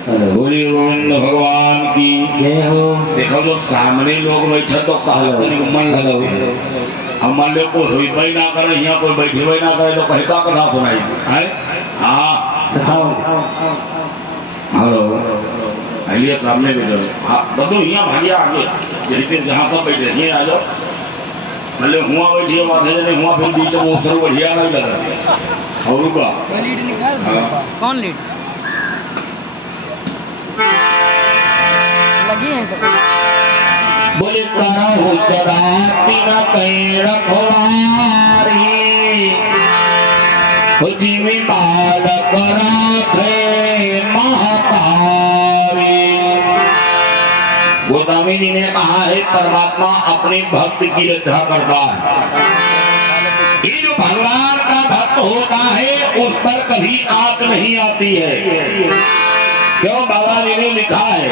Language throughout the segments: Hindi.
बोली गोविंद भगवान की जय हो। देखो जो सामने लोग बैठे तो कहते मन लगे हम मान लो कोई हुई ना करे यहाँ कोई बैठे ना करे तो कहीं का कथा सुनाई है। हाँ हेलो आइए सामने बैठो। हाँ बदो यहाँ भागिया आगे जैसे जहाँ सब बैठे यहीं आ जाओ। भले हुआ बैठिए माथे जने हुआ फिर बीच में उधर बढ़िया नहीं लगा और का कौन लीड लगी है सब। बोले करहु सदा बिना कहीं रखवारी जिमी बालक राखे महाकारी। गोस्वामी जी ने कहा है परमात्मा अपने भक्त की रक्षा करता है। ये जो भगवान का भक्त होता है उस पर कभी आंच नहीं आती है। क्यों बाबा जी ने लिखा है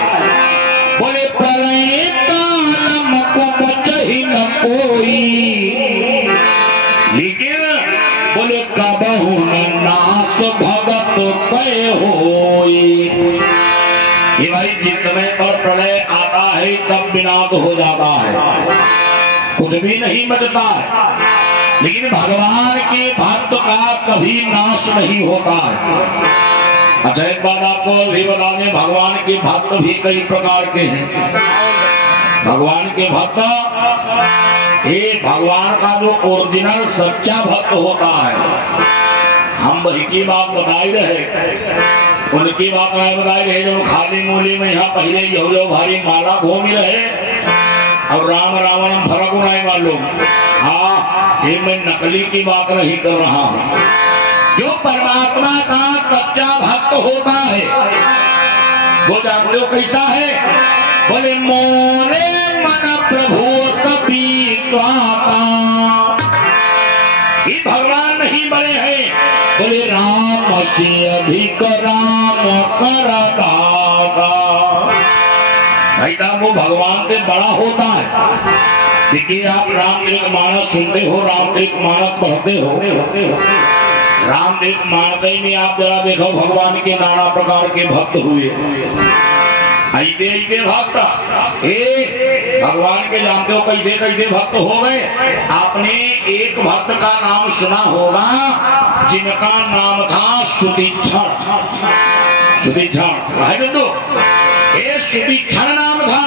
बोले प्रलय काल को बचहि न कोई लेकिन बोले कबहु न नाश भगत कय होई। ये भाई जिस समय पर प्रलय आता है तब विनाश हो जाता है कुछ भी नहीं बचता है। लेकिन भगवान के भक्त का कभी नाश नहीं होता है। अच्छा एक बात आपको भी बता दें भगवान के भक्त भी कई प्रकार के हैं। भगवान के भक्त ये भगवान का जो ओरिजिनल सच्चा भक्त होता है हम वही की बात बताई रहे उनकी बात नहीं बताई रहे जो खाली मूली में यहाँ पहले यो भारी माला घूमी रहे और राम रावण फर्क नहीं मालूम। हाँ ये मैं नकली की बात नहीं कर रहा हूँ। जो परमात्मा का सच्चा भक्त होता है वो जानते हो कैसा है बोले मोरे मन प्रभु सभी स्वाता। ये भगवान नहीं बने हैं बोले राम से अधिक राम कर दाता। भाई साहब वो भगवान से बड़ा होता है। देखिए आप रामचरित मानस सुनते हो रामचरित मानस पढ़ते हो रामचरित मानस में आप जरा देखो भगवान के नाना प्रकार के भक्त हुए ऐसे ऐसे भक्त भगवान के जानते हो कैसे कैसे भक्त हो गए। आपने एक भक्त का नाम सुना होगा जिनका नाम था सुतीक्षण। सुतीक्षण है बिंदु ये सुतीक्षण नाम था।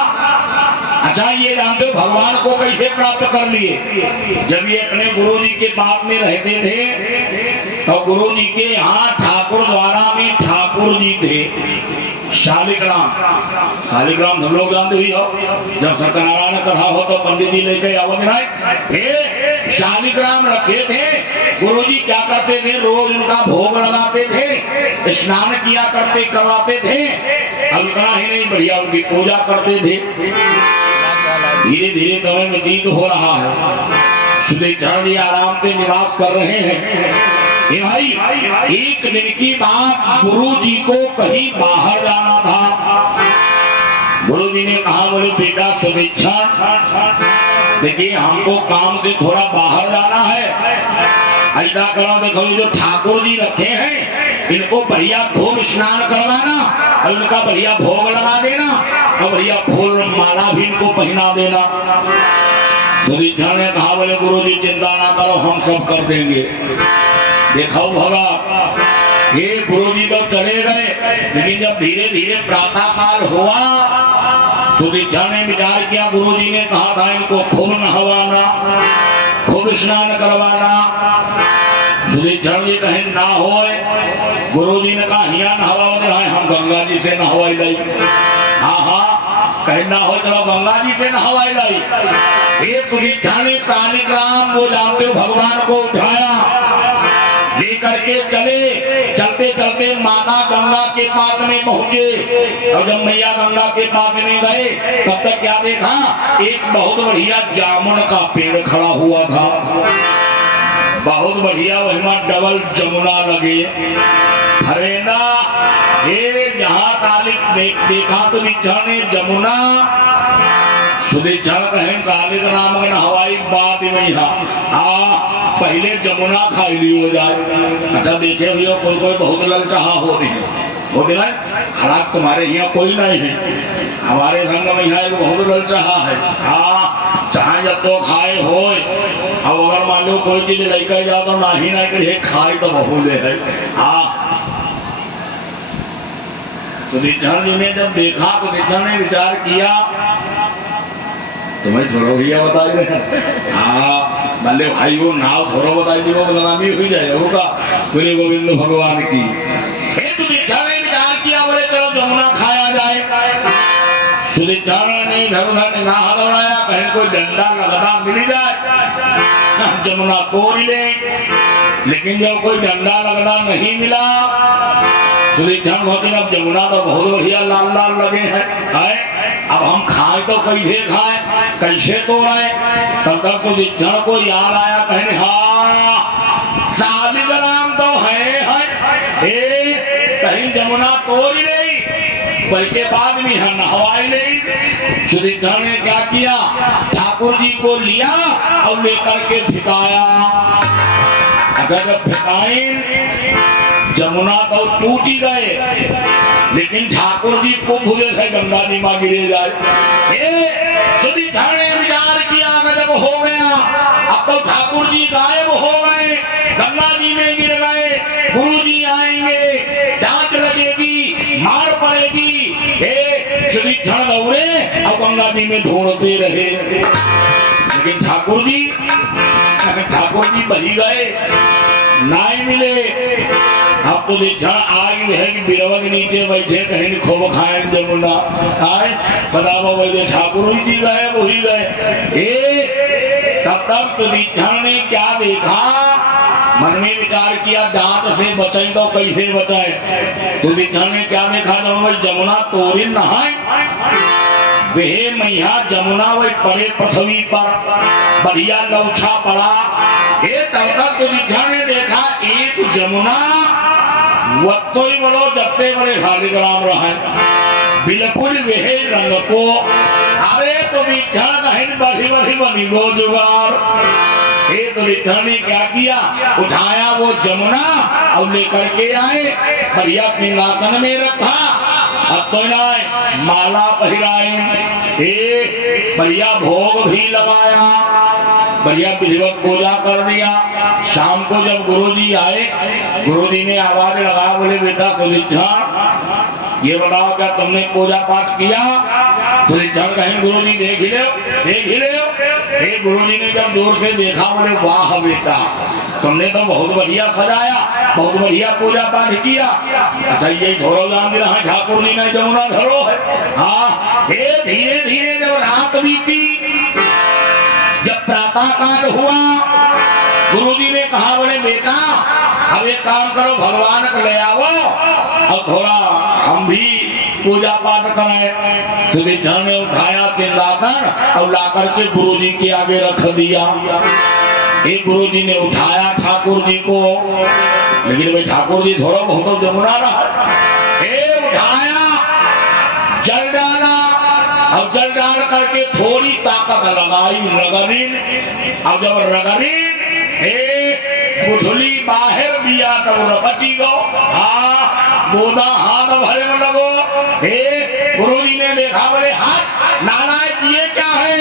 अच्छा ये जानते हो भगवान को कैसे प्राप्त कर लिए जब ये अपने गुरु जी के पास में रहते थे तो गुरु जी के यहाँ ठाकुर द्वारा में ठाकुर जी थे शालिग्राम। शालिग्राम हम लोग जानते ही हो जब सत्यनारायण कथा हो तो पंडित जी लेके आवत नहीं शालिग्राम रखे थे। गुरु जी क्या करते थे रोज उनका भोग लगाते थे स्नान किया करते करवाते थे। अब इतना ही नहीं बढ़िया उनकी पूजा करते थे। धीरे धीरे समय व्यतीत हो रहा है। सुधीक्षण जी आराम से निवास कर रहे हैं। ये भाई एक दिन की बात गुरु जी को कहीं बाहर जाना था। गुरु जी ने कहा बोले बेटा सुधीक्षण देखिए हमको काम से थोड़ा बाहर जाना है। ऐसा करो देखो जो ठाकुर जी रखे हैं इनको बढ़िया धूप स्नान करवाना और इनका बढ़िया भोग लगा देना और बढ़िया फूल माला भी इनको पहना देना। सुधीक्षण ने कहा बोले गुरु जी चिंता ना करो हम सब कर देंगे। देखो भगा ये गुरु जी तो चले गए लेकिन जब धीरे धीरे प्रातः काल हुआ सुधीक्षण ने विचार किया गुरु जी ने कहा था इनको खूब नहवाना खूब स्नान करवाना। सुधीक्षण जी कहे ना हो गुरु जी ने कहा यहाँ नहवा रहा है हम गंगा जी से नहवाई लाई। हाँ हाँ कहे ना हो चलो गंगा जी से नहवाई लाई। एक सुधीक्षण ने शालिग्राम वो जानते हो भगवान को उठाया लेकर के चले चलते चलते माता गंगा के पास में पहुंचे और जब मैया गंगा के पास में गए तब तक क्या देखा एक बहुत बढ़िया जामुन का पेड़ खड़ा हुआ था। बहुत बढ़िया वही डबल जमुना लगे हरे ना ये जहाँ तालिक देखा तो निक्षण ने जमुना सुधीक्षण कहें कालिक नाम हवाई बात में पहले जमुना खाई ली हो जाए। अच्छा देखे हुए कोई कोई बहुत ललचाहा हो रही वो दिन हालांकि तुम्हारे यहाँ कोई नहीं है, हमारे संग में यहाँ एक बहुत लल रहा है। हाँ, चाहे जब तो खाए हो, अब अगर मान लो कोई चीज लेकर जाओ तो ना ही ना करे खाए तो बहुले है। हाँ, तो रिद्धन जी ने जब देखा तो रिद्धन ने विचार किया, तुम्हें थोड़ा भैया बताई रहे। हाँ, भले भाई वो नाव थोड़ा बताई दी, वो बदनामी हुई जाए होगा बोले गोविंद भगवान की। तो रिद्धन ने विचार किया, बोले चलो जमुना खाया जाए। सुधिष्ठिर ने इधर उधर निगाह दौड़ाया, कहीं कोई डंडा लगदा मिल जाए जमुना तोड़ ले, लेकिन जब कोई डंडा लगदा नहीं मिला, सुधिष्ठिर सोचे अब जमुना तो बहुत बढ़िया लाल लाल लगे हैं, अब हम खाएं तो कैसे खाएं, कैसे तोड़े। तब तक सुधिष्ठिर को याद आया, कहने हाँ शादी का नाम तो है कहीं जमुना तोड़ ही नहीं, बल्कि बाद में यहाँ नहवाई नहीं। सुधिष्ठिर ने क्या किया, ठाकुर जी को लिया और लेकर के फिकाया। अगर जब फिकाए जमुना तो टूट ही गए, लेकिन ठाकुर जी को भूले से गंगा जी मां गिरे जाए। सुधिष्ठिर ने विचार किया, जब हो गया अब तो ठाकुर जी गायब हो गए, गंगा जी में गिर गए, गुरु जी आएंगे, डांट लगेगी, मार पड़ेगी। सुधिष्ठिर दौड़े अब गंगा जी में ढूंढते रहे, लेकिन ठाकुर जी बही गए, नहीं मिले। अब तो सुधिष्ठिर आगे है कि बिरवा के नीचे बैठे, कहीं खूब खाए जमुना आए, बताओ वैसे ठाकुर जी गए वही गए। तब तक सुधिष्ठिर ने क्या देखा, मन में विचार किया, डांट से बचाई तो कैसे बचाए। सुधिष्ठिर ने क्या देखा, जमुना तोड़े नहाए वे मैया जमुना वही पड़े पृथ्वी पर, बढ़िया लौछा पड़ा। तब तक सुधिष्ठिर ने देखा एक जमुना वत्तो ही बोलो जत्ते बड़े शालिग्राम रहे, बिल्कुल वह रंग को। अरे सुधिष्ठिर कहीं बसी बसी बनी वो जुगाड़। सुधिष्ठिर ने क्या किया, उठाया वो जमुना और लेकर के आए, बढ़िया अपनी लातन में रखा, अब तो माला पहराए, बढ़िया भोग भी लगाया, बढ़िया विधिवत पूजा कर दिया। शाम को जब गुरुजी आए, गुरुजी ने आवाज लगाया, बोले बेटा सुधिष्ठिर ये बताओ क्या तुमने पूजा पाठ किया। सुधिष्ठिर कहीं गुरुजी देख ही ले। गुरुजी ने जब दूर से देखा, बोले वाह बेटा तुमने तो बहुत बढ़िया सजाया, बहुत बढ़िया पूजा पाठ किया। अच्छा यही धोरो जान रहा है, ठाकुर जी ने जमुना धरो है। हाँ, धीरे धीरे जब रात बीती, जब प्रातः काल हुआ, गुरुजी ने कहा, बोले बेटा अब एक काम करो, भगवान को ले आओ और थोड़ा हम भी पूजा पाठ कराए। सुधिष्ठिर ने उठाया तीन लाकर और लाकर के गुरुजी के आगे रख दिया। गुरुजी ने उठाया ठाकुर जी को, लेकिन भाई ठाकुर जी थोड़ा बहुत जमुना रहा, उठाया जल डाला और जल डाल करके थोड़ी ताकत लगाई, रगड़ी, और जब रगड़ी गुठली बाहर दिया तब रपटी गो। गोदा हाथ भरे में लगो। गुरुजी ने देखा, बोले हाथ नारायण ये क्या है।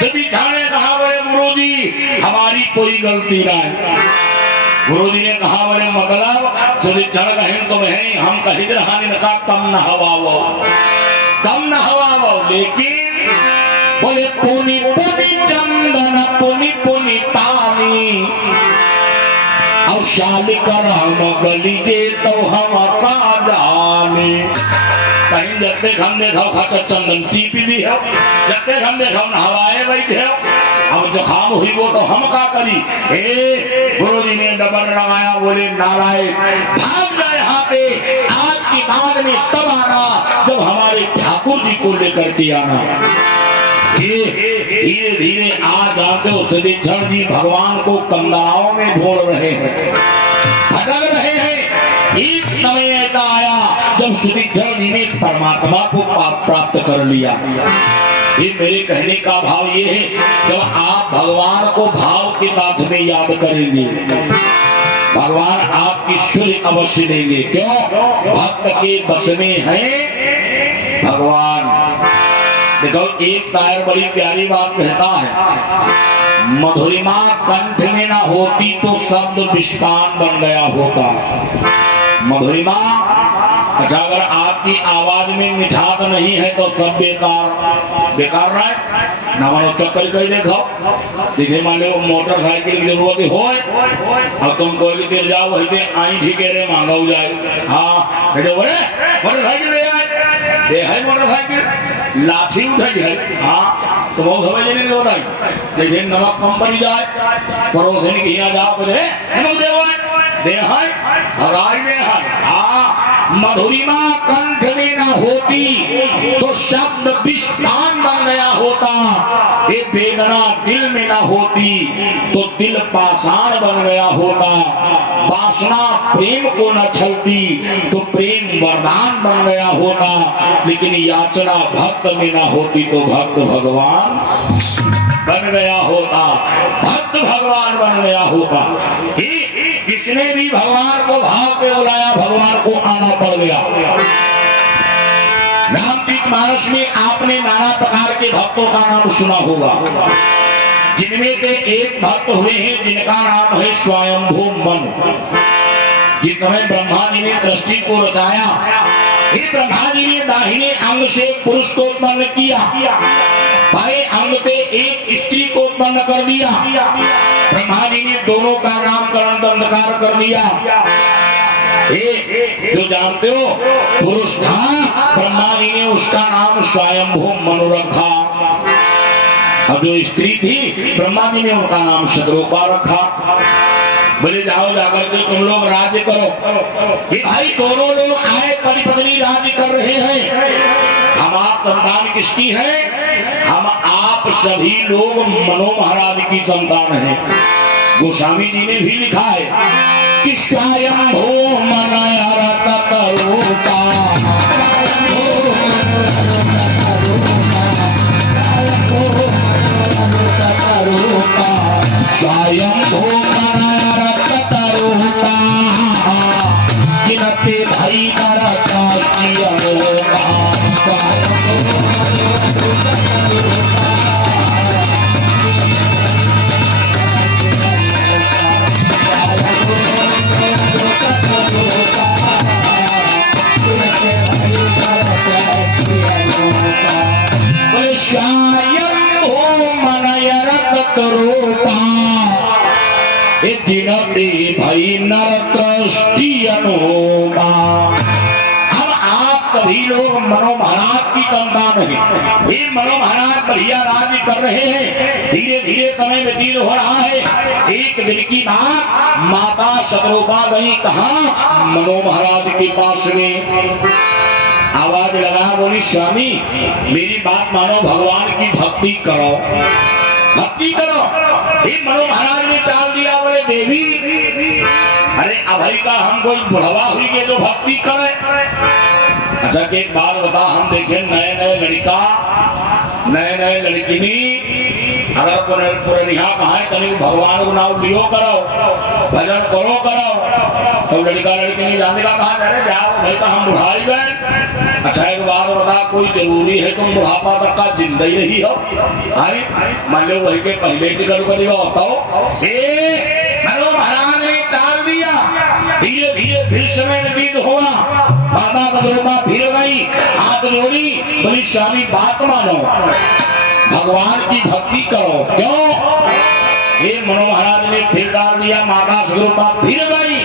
सुधिष्ठिर ने कहा, बोले गुरुजी हमारी कोई गलती नहीं। गुरुजी ने कहा, बोले मतलब। सुधिष्ठिर कहें तो नहीं, हम कहीं रहानी का कम न हवाओ, लेकिन बोले पुनि पुनि चंदन पुनि पुनि पानी और शालिग्राम गली दे तो हम का जाने। कहीं जब हम देखो खाकर चंदन टीपी दी हो, जब हम देखो नहवाए बैठे हो, अब जुकाम हुई वो तो हम का करी। गुरुजी ने डबल लगाया, बोले नारायण भाग जाए यहाँ पे, आज की बाद में तब आना जब हमारे ठाकुर जी को लेकर के आना। धीरे धीरे आज जाते हो, सुधिष्ठिर जी भगवान को कंगालों में ढूंढ रहे हैं, भटक रहे हैं। एक समय ऐसा आया जब सुधिष्ठिर जी ने परमात्मा को प्राप्त कर लिया। ये मेरे कहने का भाव ये है, जब आप भगवान को भाव के साथ में याद करेंगे, भगवान आपकी सुध अवश्य देंगे। क्यों? भक्त के बस में है भगवान। देखो एक शायर बड़ी प्यारी बात कहता है, मधुरिमा कंठ में ना होती तो शब्द विष्पान बन गया होता। मधुरिमा, अच्छा अगर आपकी आवाज में मिठास नहीं है तो सब बेकार बेकार रहा है ना। मानो चक्कर कही देखो, जैसे मान लो मोटरसाइकिल की जरूरत हो और तुम कोई भी तेल जाओ वही आई ठीक है मांगा जाए। हाँ बोले मोटरसाइकिल ले आए, दे है मोटरसाइकिल, लाठी उठाई है। हाँ तो बहुत समझ नहीं बताई। जैसे नमक कम पड़ी जाए, पड़ोसन के यहाँ जाओ बोले नमक दे हराई दे मधुरिमा कंठ में ना होती तो शब्द विष्पान बन गया होता। ये वेदना दिल में ना होती तो दिल पाषाण बन गया होता। वासना प्रेम को न छलती तो प्रेम वरदान बन गया होता। लेकिन याचना भक्त में ना होती तो भक्त भगवान बन गया होता। भक्त भगवान बन गया होता। किसने भी भगवान को भाव पे बुलाया, भगवान को आना पड़ गया। रामचरितमानस में आपने नाना प्रकार के भक्तों का नाम सुना होगा, जिनमें से एक भक्त हुए हैं जिनका नाम है स्वयंभू मनु। जिसमें ब्रह्मा जी ने दृष्टि को रचाया, ब्रह्मा जी ने दाहिने अंग से पुरुष को उत्पन्न किया, बाएं अंग से एक स्त्री को उत्पन्न कर दिया। ब्रह्मा जी ने दोनों का नामकरण दंडकार कर दिया। जो जानते हो पुरुष था, ब्रह्मा जी ने उसका नाम स्वयंभू मनु रखा। और जो स्त्री थी, ब्रह्मा जी ने उनका नाम शत्रुपा रखा। बोले जाओ जाकर के तुम लोग राज्य करो। ये भाई दोनों लोग आए, पति पत्नी राज्य कर रहे हैं। हम आप संतान किसकी है? हम आप सभी लोग मनो महाराज की संतान हैं। गोस्वामी जी ने भी लिखा है कि स्वयंभू मनयरत रूपा, स्वयंभू मनयरत रूपा, जिनते भई नरक रूपा, दिनते भई नरकृष्टि अनुमा। हम आप सभी लोग मनो महाराज की संतान हैं। ये मनो महाराज बढ़िया राज्य कर रहे हैं। धीरे धीरे समय व्यतीत हो रहा है। एक दिन की बात, माता शत्रुपा गई कहा मनो महाराज के पास में, आवाज लगा, बोली स्वामी मेरी बात मानो, भगवान की भक्ति करो, भक्ति करो। मनो महाराज ने टाल दिया, बोले देवी अरे अभय का हम कोई बुढ़वा हुई के जो भक्ति करे। अच्छा कि एक बात बता, हम देखे नए नए लड़का नए नए लड़किनी अगर पुरनिया कहा कहीं भगवान को नाम लियो करो, भजन करो तो लड़का लड़किनी जाने का कहा अरे जाओ भाई का हम बुढ़ाई गए। अच्छा एक बात बता, कोई जरूरी है तुम बुढ़ापा तक का जिंदा ही रही हो? मान लो वही के पहले टिकट करेगा बताओ। मनो महाराज ने टाल दिया। धीरे धीरे फिर समय व्यतीत हुआ। बाबा बदरूपा फिर गई, हाथ जोड़ी, बोली स्वामी बात मानो, भगवान की भक्ति करो। क्यों? ये मनो महाराज ने फिर डाल दिया। माता स्वरूपा फिर गई,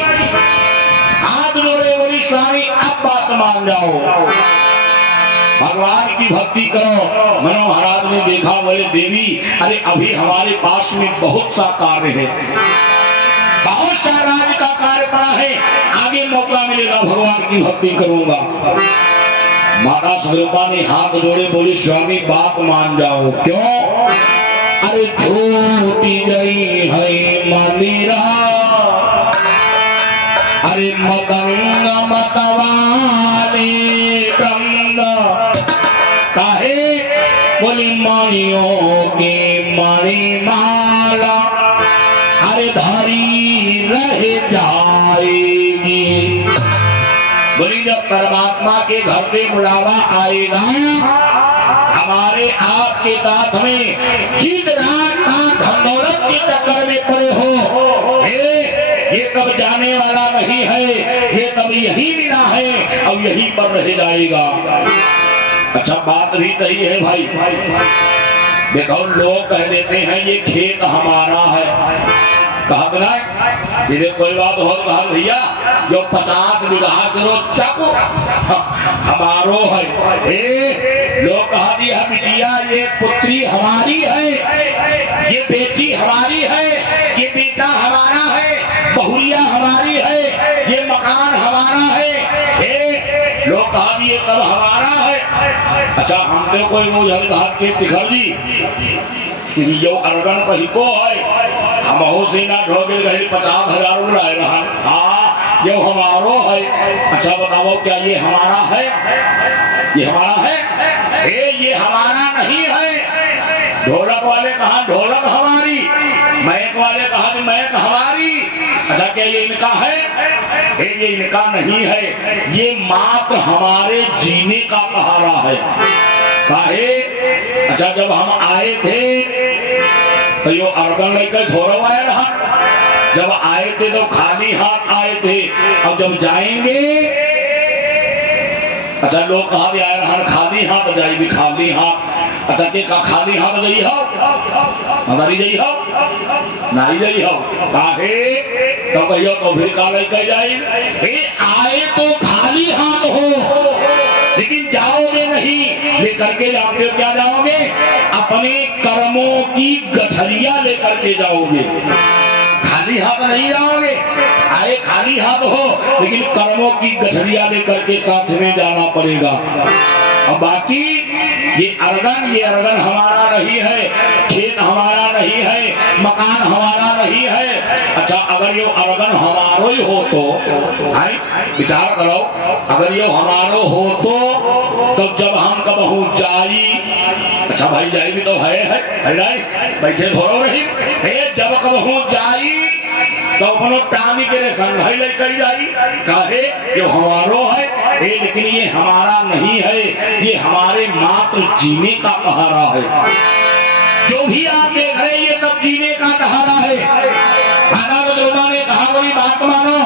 हाथ जोड़े, बोली स्वामी अब बात मान जाओ, भगवान की भक्ति करो। मनो महाराज ने देखा, बोले देवी अरे अभी हमारे पास में बहुत सा कार्य है, बहुत सा राज्य का कार्य पड़ा है, आगे मौका मिलेगा भगवान की भक्ति करूंगा। माता स्वरूपा ने हाथ जोड़े, बोली स्वामी बात मान जाओ। क्यों? अरे छूटी गई है मंदिरा, अरे मतंग मतवाले ब्रह्म काहे, बोली मणियों के मणिमाला, अरे धरी रह जा आएगी। बोली जब परमात्मा के घर पे बुलावा आएगा, हमारे आपके साथ में जिस रात धन दौलत के चक्कर में पड़े हो, ये कब जाने वाला नहीं है, ये कब यही मिला है और यहीं पर रह जाएगा। अच्छा बात भी सही है भाई। देखो लोग कह देते हैं ये खेत हमारा है, कहा ना ये कोई बात हो तो कहा भैया जो 50 बीघा करो चको हमारो है। लोग कहा दिया बिटिया ये पुत्री हमारी है, ये बेटी हमारी है, ये बेटा हमारा है, बहुरिया हमारी है, ये मकान हमारा है। लोग कहा दिए तब हमारा है। अच्छा हम तो कोई वो घाट के तिखर जी जो अर्गन कही को है हम से ना ढोगे 50,000 उड़ाए रहा। हाँ जो हमारो है। अच्छा बताओ क्या ये हमारा है? ये हमारा है? ये हमारा नहीं है। ढोलक वाले कहा ढोलक हमारी, महक वाले कहा महक हमारी। अच्छा क्या ये इनका है? ये इनका नहीं है, ये मात्र हमारे जीने का सहारा है। काहे? अच्छा जब हम आए थे तो यो अर्गन लेकर थोड़ा आए रहा, जब आए थे तो खाली हाथ आए थे, और जब जाएंगे अच्छा लोग कहा भी आए रहा खाली हाथ जाए भी खाली हाथ। अच्छा के का खाली हाथ जाई हो हमारी जाई हो नहीं जाई हो काहे तो कहियो तो फिर का लेकर जाए। आए तो खाली हाथ हो लेकिन जाओगे नहीं, लेकर के जाओगे क्या जाओगे? अपने कर्मों की गठरिया लेकर के जाओगे, खाली हाथ नहीं जाओगे। आए खाली हाथ हो लेकिन कर्मों की गठरिया लेकर के साथ में जाना पड़ेगा। और बाकी ये अर्गन हमारा नहीं है, खेत हमारा नहीं है, मकान हमारा नहीं है। अच्छा अगर ये अर्गन हमारो ही हो तो विचार करो, अगर ये हमारो हो तो जब हम कबहू जाई, अच्छा भाई जाई भी तो है नहीं बैठे थोड़ो नहीं, जब कबहू जाई तो अपनो टांगी के संघाई लेकर जाई। काहे? जो हमारो है लेकिन ये हमारा नहीं है, ये हमारे मात्र जीने का सहारा है। जो भी आप देख रहे हैं ये सब जीने का सहारा है। भागवत ने कहा बोली बात मानो,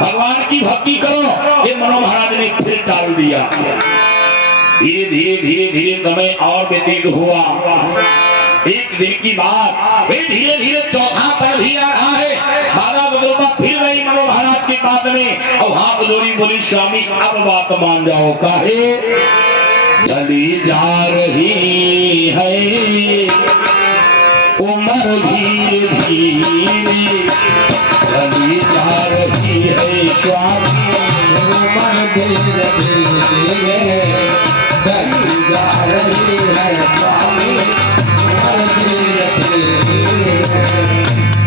भगवान की भक्ति करो। ये मनो महाराज ने फिर डाल दिया। धीरे धीरे धीरे धीरे समय और व्यतीत हुआ। एक दिन की बात धीरे धीरे चौथा पल भी आ रहा है। भागवत फिर गई मनो महाराज की बात में और हाथ जोड़ी बोली स्वामी अब बात मान जाओ। काहे? चली जा रही है उम्र धीरे धीरे, चली जा रही है स्वामी उम्र धीरे धीरे, चली जा रही है स्वामी उम्र धीरे धीरे,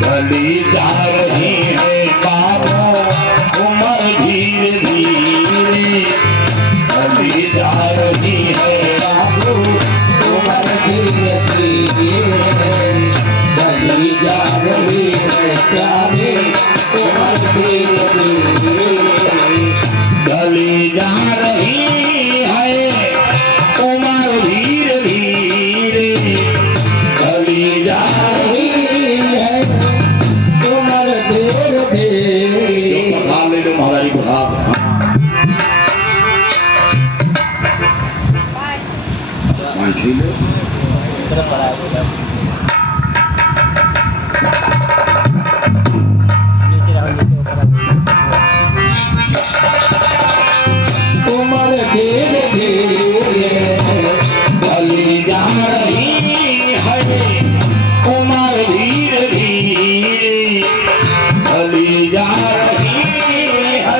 चली जा रही है बाबू उम्र धीरे धीरे, चली जा रही है बाबू उम्र धीरे धीरे, चली जा रही है प्यारे उम्र धीरे धीरे, चली जा रही है उम्र धीरे धीरे, चली जा रही है उम्र धीरे धीरे। प्रसाद ले लो महाराज प्रसाद। उम्र धीरे धीरे चली जा रही है उम्र धीरे धीरे, चली जा रही है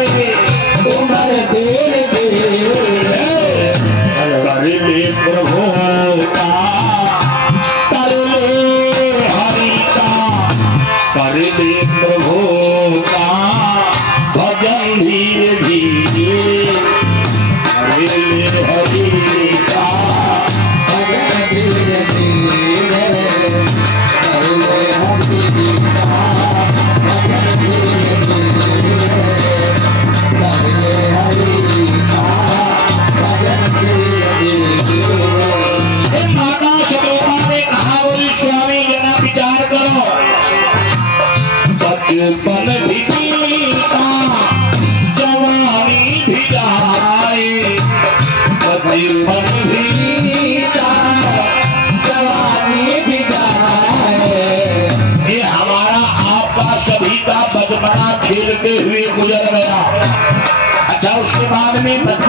उम्र धीरे धीरे, कर ले प्रभु का कर ले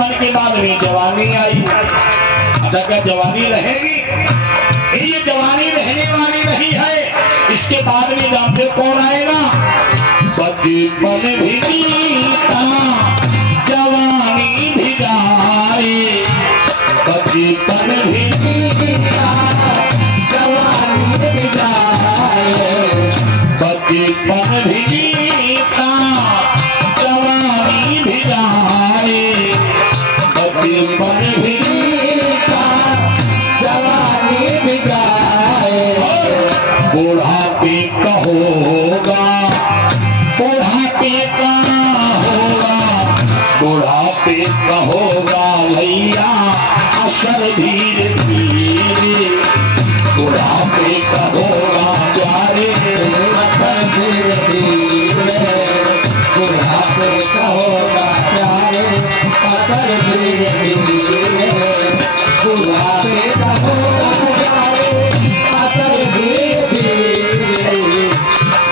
बचपन के बाद में जवानी आई। अच्छा क्या जवानी रहेगी? ये जवानी रहने वाली नहीं है। इसके बाद में जानते हो कौन आएगा? बचपन भी बीता जवानी भी जाए, बचपन भी बीता जवानी भी जाए, बचपन भी बीता जवानी भी जाए, बचपन भी बीता जवानी भी जाए। बुढ़ापे का होगा, बुढ़ापे का होगा, बुढ़ापे का होगा भैया असर धीरे धीरे, बुढ़ापे का होगा प्यारे असर धीरे धीरे, बुढ़ापे का होगा प्यारे असर धीरे धीरे, बुढ़ापे का होगा प्यारे असर धीरे धीरे,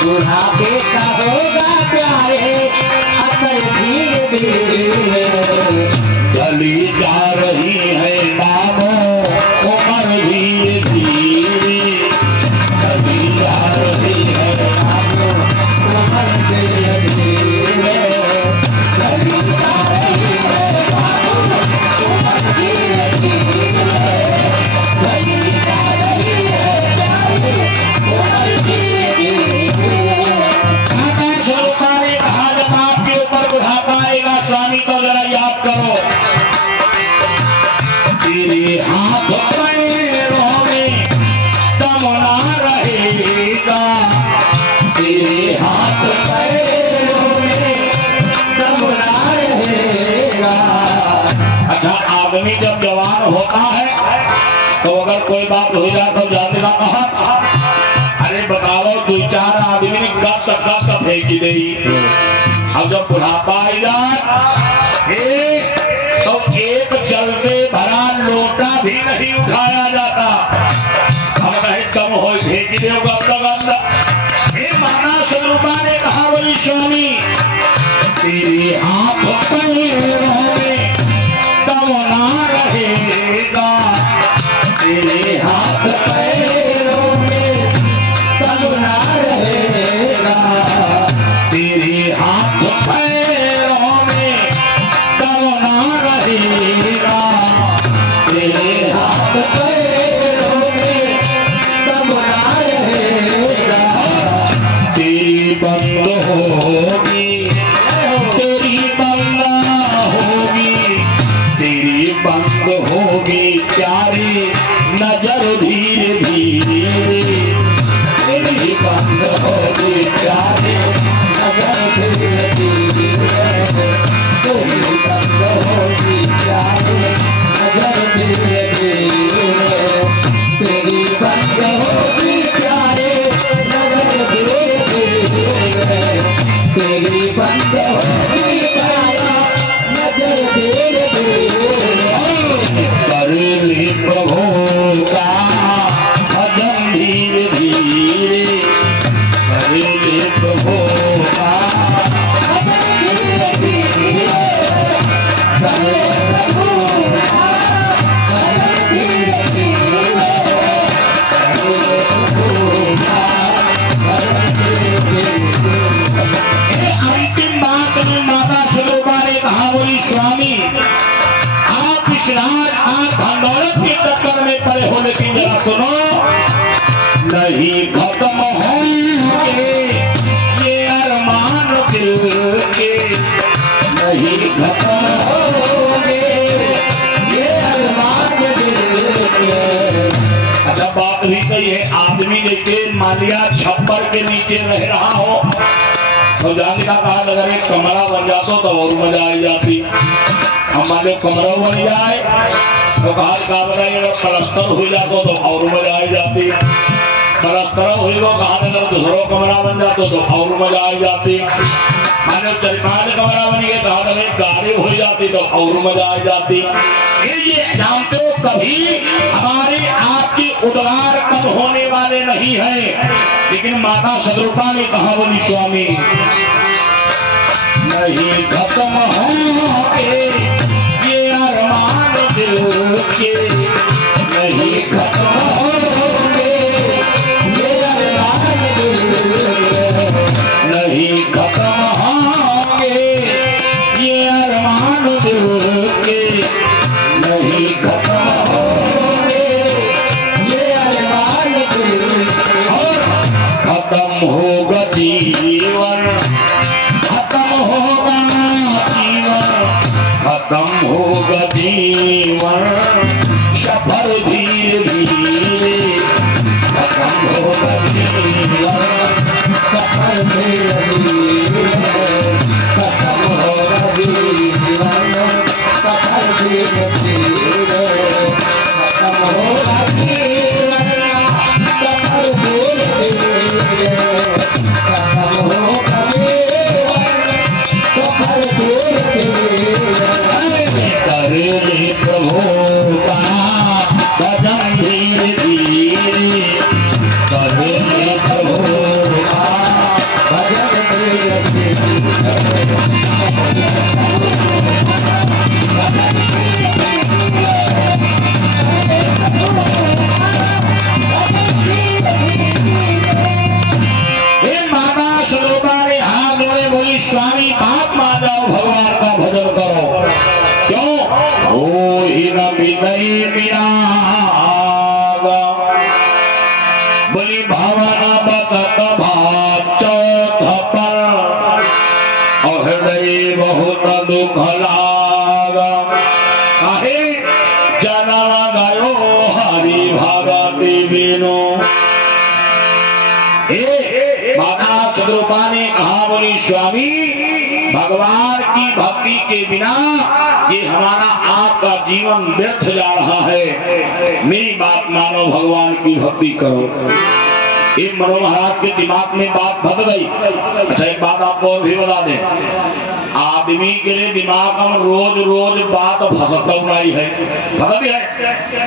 बुढ़ापे का होगा प्यारे असर धीरे धीरे। चली जा रही है बाबो उम्र धीरे धीरे, चली जा रही है बाबो उम्र धीरे धीरे, चली जा रही है बाबो उम्र धीरे धीरे, चली जा रही है बाबो उम्र धीरे धीरे। आकाश लोका ने कहा जब आपके ऊपर बुढ़ापा आएगा स्वामी तो जरा याद करो, तेरे हाथ पैरों में दम ना रहेगा, तेरे हाथ पैरों में दम ना रहेगा। अच्छा आदमी जब जवान होता है तो अगर कोई बात हो जाए तो जाने का कहा, अरे बताओ दो चार आदमी ने गप तक फेंक दी। अब जब बुढ़ापा आ जाए तो एक जलते भरा लोटा भी नहीं उठाया जाता। हम कहे कम हो फेंक दे गंदा। हे माना स्वरूपा ने कहा बोली स्वामी तेरे हाथ पैरों में दम ना रहेगा, तेरे हाथ पैरों में दम ना रहेगा, तेरे हाथ पैरों में दम ना रहेगा, तेरे हाथ पैरों में दम ना रहेगा। तेरी बंद होगी, तेरी बंद होगी, तेरी बंद होगी प्यारी नजर धीरे धीरे, तेरी बंद होगी प्यारी नजर धीरे धीरे, तेरी बंद होगी प्यारी नजर धीरे धीरे, तेरी बंद होगी प्यारे नजर धीरे धीरे, तेरी बंद होगी प्यारा नजर धीरे धीरे। कर ले प्रभु का भजन धीरे धीरे, कर ले प्रभु का भजन धीरे धीरे, कर ले प्रभु का भजन धीरे धीरे, कर ले प्रभु का भजन धीरे धीरे। अंतिम बात में माता स्वरूपा ने कहा बोली स्वामी आप विश्राम आप धन दौलत के चक्कर में पड़े हो, लेकिन जरा सुनो नहीं खत्म होंगे ये अरमान दिल के, नहीं खत्म होंगे ये अरमान दिल के। अच्छा बात भी कही है आदमी जैसे मान लिया छप्पर के नीचे रह रहा हो तो जाने का कहा अगर एक कमरा बन जाता तो और मजा आई जाती। हम मान लो कमरा बन जाए तो कहा बताइए अगर प्लस्तर हो जाता तो और मजा आई जाती, प्लस्तर हुई कहा अगर दूसरा कमरा बन जाता तो और मजा आई जाती। माने चार कमरा बन गया कहा गाड़ी हो जाती तो और मजा आ जाती। ये जानते हो कभी हमारे आपकी उद्गार कब होने वाले नहीं है, लेकिन माता सदरूपा ने कहा बोली स्वामी नहीं खत्म होंगे ये जीवन सफर धीरे धीरे खत्म होगा जीवन सफर धीरे धीरे खत्म होगा जीवन सफर धीरे धीरे खत्म होगा जीवन सफर धीरे धीरे खत्म होगा करेंगे प्रभु का कदम धीरे धीरे करेंगे प्रभु का कदम धीरे धीरे माता सलोका ने हाथ जोड़े बोली स्वामी बाप मान जाओ भगवान का भजन करो क्यों हो ही न विदय विराग बोली भावन बतत भात चौथ पर और हृदय बहुत दुख लाग काहे जनम गयो हरि भगति बिनु माता सदरूपा ने कहा बोली स्वामी भगवान की भक्ति के बिना ये हमारा आपका जीवन व्यर्थ जा रहा है मेरी बात मानो भगवान की भक्ति करो। एक मनो महाराज के दिमाग में बात फंस गई। अच्छा एक बात आपको और भी बता दें, आदमी के लिए दिमाग में रोज रोज बात फंसता नहीं है, फंसती है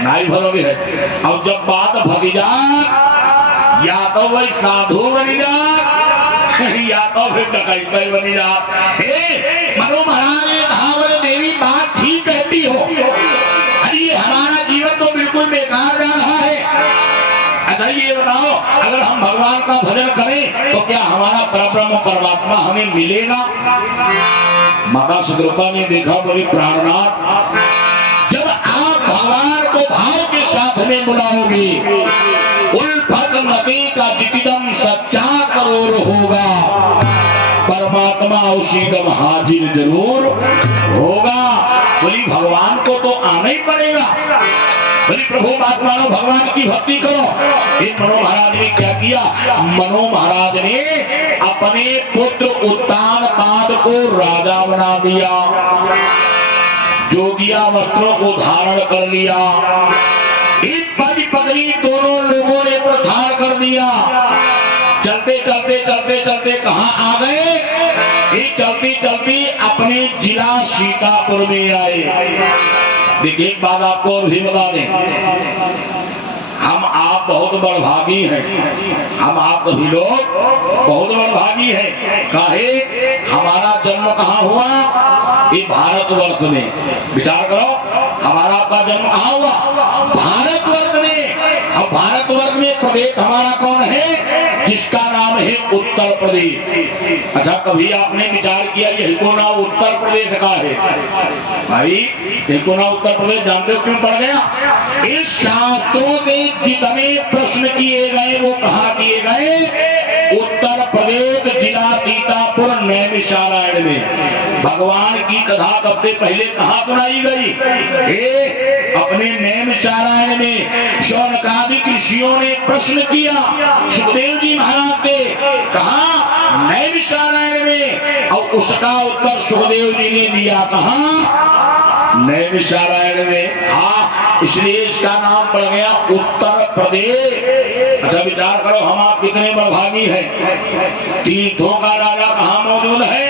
नहीं फंसती है। अब जब बात फंसी जाए या तो वही साधु बनी जात या तो फिर डकैत बनी जात। मनो महाराज ने कहा बोले देवी बात ठीक कहती हो, अरे ये हमारा जीवन तो बिल्कुल बेकार जा रहा है। अच्छा ये बताओ अगर हम भगवान का भजन करें तो क्या हमारा परब्रह्म परमात्मा हमें मिलेगा? माता सदरूपा ने देखा बोली प्राणनाथ जब आप भगवान को भाव के साथ में बुलाओगे उल्फत नदी का जितदम सच्चा करोड़ होगा, परमात्मा उसी दम हाजिर जरूर होगा। बोली भगवान को तो आना ही पड़ेगा। बोली प्रभु बात मानो भगवान की भक्ति करो। एक मनो महाराज ने क्या किया, मनो महाराज ने अपने पुत्र उत्तानपाद को राजा बना दिया, जोगिया वस्त्रों को धारण कर लिया, एक पति पत्नी दोनों लोगों ने प्रधान कर दिया। चलते चलते चलते चलते कहाँ आ गए? चलती चलती अपने जिला सीतापुर में आए। देखिए एक बात आपको और भी बता दें, हम आप बहुत बड़भागी हैं, हम आप सभी लोग बहुत बड़भागी हैं। काहे हमारा जन्म कहाँ हुआ? ये भारतवर्ष में। विचार करो हमारा आपका जन्म कहाँ हुआ? भारतवर्ष में। अब भारतवर्ष में प्रदेश हमारा कौन है? जिसका नाम है उत्तर प्रदेश। अच्छा कभी आपने विचार किया यही को नाम उत्तर प्रदेश का है? भाई यही को नाम उत्तर प्रदेश जानते हो क्यों पड़ गया? इस शास्त्रों के जितने प्रश्न किए गए वो कहाँ किए गए? उत्तर प्रदेश जिला सीतापुर नैमिषारण्य में। भगवान की कथा सबसे पहले कहाँ सुनाई गई? अपने नैमिषारण्य में शौनकादिक ऋषियों ने प्रश्न किया सुखदेव जी महाराज से, कहा नैमिषारण्य में, और उसका उत्तर सुखदेव जी ने दिया कहाँ? नैमिषारण्य में। हाँ इसलिए इसका नाम पड़ गया उत्तर प्रदेश। अच्छा विचार करो हम आप कितने बड़भागी हैं। तीर्थों का राजा कहाँ मौजूद है?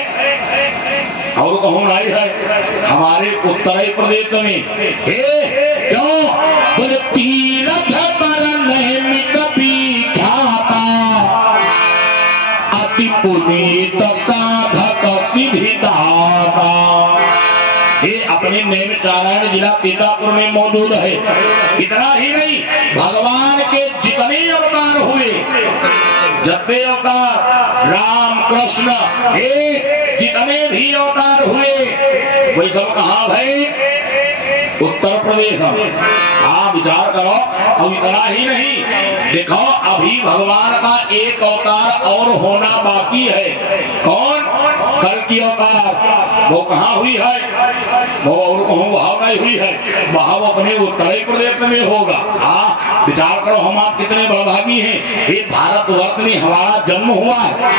और कहूँ नहीं है हमारे उत्तरी प्रदेश में। क्यों? बोले तीर्थ पर नैमित विख्याता अति पुनीत साधक सिद्धिदाता। ये अपने नैमिषारण्य जिला सीतापुर में मौजूद है। इतना ही नहीं भगवान के जितने अवतार हुए, जितने अवतार राम कृष्ण जितने भी अवतार हुए वही सब कहाँ भाई? उत्तर प्रदेश। हाँ विचार करो। अब इतना ही नहीं, देखो अभी भगवान का एक अवतार और होना बाकी है। कौन? कल की अवतार वो कहाँ हुई है, वो और कहूँ भाव नहीं हुई है, भाव अपने उत्तरी प्रदेश में होगा। हाँ विचार करो हम आप कितने बड़भागी हैं, ये भारतवर्ष में हमारा जन्म हुआ है,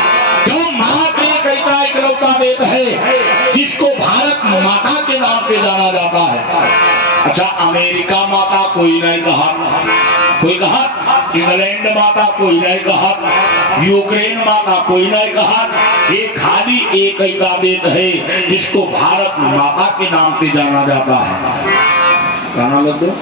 जो मात्र एक इकलौता वेद है जिसको भारत माता के नाम पे जाना जाता है। अच्छा अमेरिका माता कोई नहीं कहा, कोई कहा, इंग्लैंड माता कोई नहीं कहा, यूक्रेन माता कोई नहीं कहा, ये खाली एक ही का वेद है जिसको भारत माता के नाम पे जाना जाता है। क्या नाम है?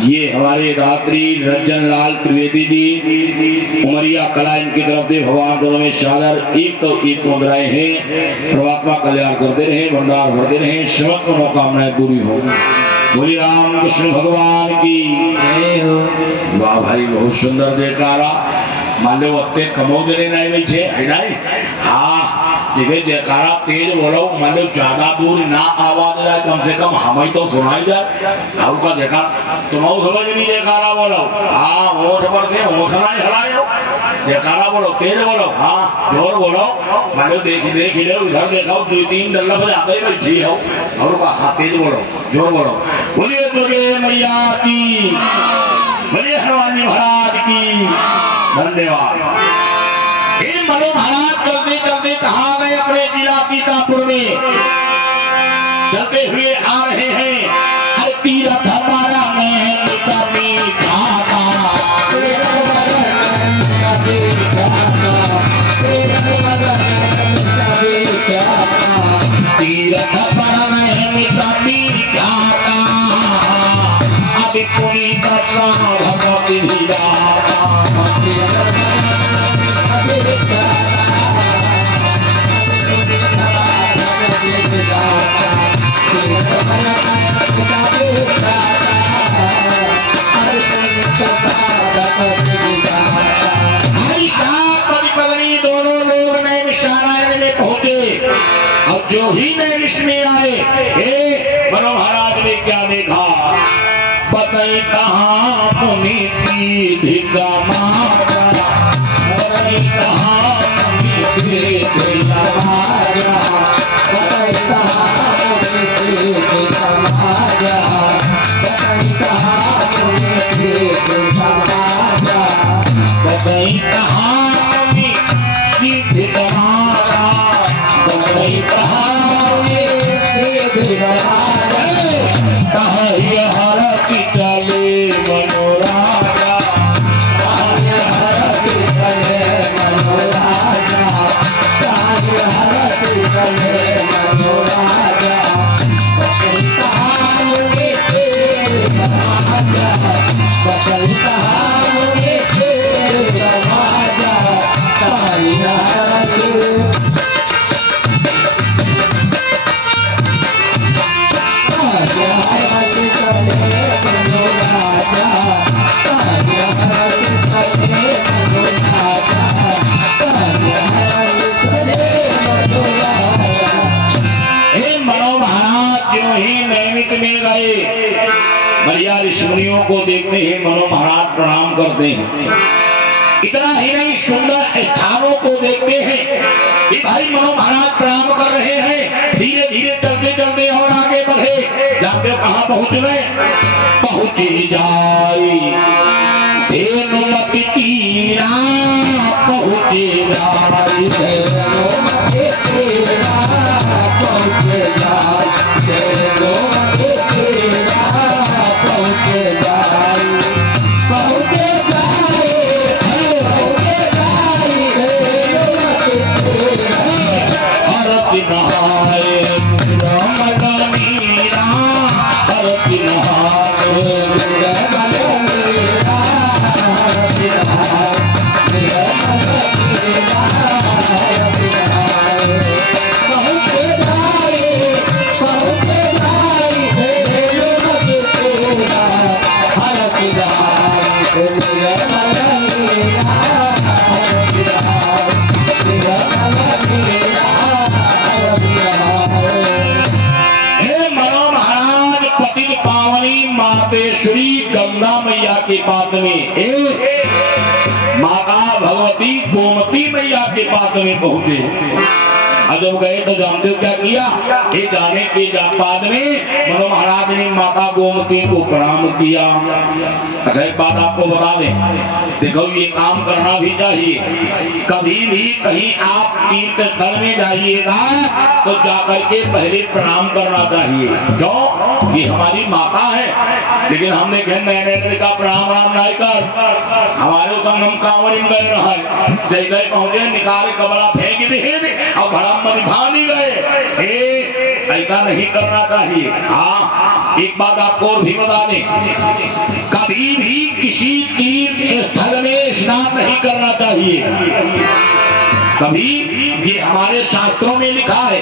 ये हमारे दात्री रंजन लाल त्रिवेदी जी उमरिया कला इनकी तरफ से भगवान दोनों में सादर एक तो एक मुद्राएं हैं। परमात्मा कल्याण करते रहे, भंडार भरते रहे, समस्त मनोकामनाएं पूरी हो। बोली राम कृष्ण भगवान की जय हो। वाह भाई बहुत सुंदर जयकारा। मान लो वक्ते कमो देने नहीं बैठे है नहीं, हाँ देखिए जयकारा तेज बोलो, मान लो ज्यादा दूर ना आवाज आए, कम से कम हमें तो सुनाई जाए। का देखा तुम समझ नहीं जयकारा बोलो, हाँ होठ पर से होठ नहीं हलाओ, जयकारा बोलो तेज बोलो, हाँ जोर बोलो। मान लो देख लो इधर देखो दो तीन डल्ला बजे आते बैठी हो, और का हाँ तेज बोलो जोर बोलो। बोलिए दुर्गे मैया की, बोलिए हनुमान जी महाराज की। धन्यवाद। हे मनो महाराज चलते चलते कहा गए अपने जिला सीतापुर में, चलते हुए आ रहे हैं। हर तीरथ हमारा मैं तीरथ पर अभी पूरी भगवती दोनों लोग नैमिषारण्य में पहुंचे और जो ही नैमिष में आए, हे मनो महाराज ने क्या देखा? बताई कहाँ पुनीति धिका मारा, बताई कहाँ पुनीति धिका मारा, बताई कहाँ पुनीति धिका मारा, बताई कहाँ पुनीति धिका मारा, बताई कहाँ पुनीति धिका मारा, बताई कहाँ पुनीति धिका मारा। कहाँ हर की चले मनोराजा, कहाँ हर की चले मनोराजा, कहाँ हर की चले मनोराजा, बचल कहाँ मुझे तेरे समाजा, बचल कहाँ मुझे तेरे समाजा, कहाँ हर की भैया ऋषिमुनियों को देखते ही मनो महाराज प्रणाम करते हैं। इतना ही नहीं सुंदर स्थानों को देखते हैं कि भाई मनो महाराज प्रणाम कर रहे हैं। धीरे धीरे चलते चलते और आगे बढ़े, जाते कहाँ पहुंच गए? पहुंचे जाए धेनुमति तीरा, पहुंचे जाए धेनुमति तीरा, पहुंचे जाए धेनुमति तीरा, पहुंचे जाए, पहुंचे जाए, पहुंचे जाए धेनुमति तीरा। हरति नहाए रमण मीरा, हरति नहाए रमण मीरा, हरति नहाए रमण मीरा, हरति नहाए। पहुंचे जाए, पहुंचे जाए धेनुमति तीरा, हरति नहाए रमण मीरा, हरति नहाए रमण मीरा, हरति नहाए। हे मनो महाराज पतित पावनी मातेश्वरी गंगा मैया के पाद में, माता भगवती गोमती मैया के पास में पहुंचे। और जब गए तो जानते हो क्या किया? ये जाने के बाद में मनु महाराज ने माता गोमती को प्रणाम किया। अच्छा एक बात आपको बता दें, देखो ये काम करना भी चाहिए। कभी भी कहीं आप तीर्थ स्थल में जाइएगा तो जाकर के पहले प्रणाम करना चाहिए। क्यों? ये हमारी माता है। लेकिन हमने घर नए का प्रणाम राम नहीं कर, हमारे उत्तम कांवरी में गए रहा, जैसे पहुंचे निकाले कपड़ा फेंक दे और भड़ा भानी गए। ऐसा नहीं करना चाहिए। हाँ एक बात आपको भी बता दें, कभी भी किसी तीर्थ स्थल में स्नान नहीं करना चाहिए। कभी, ये हमारे शास्त्रों में लिखा है,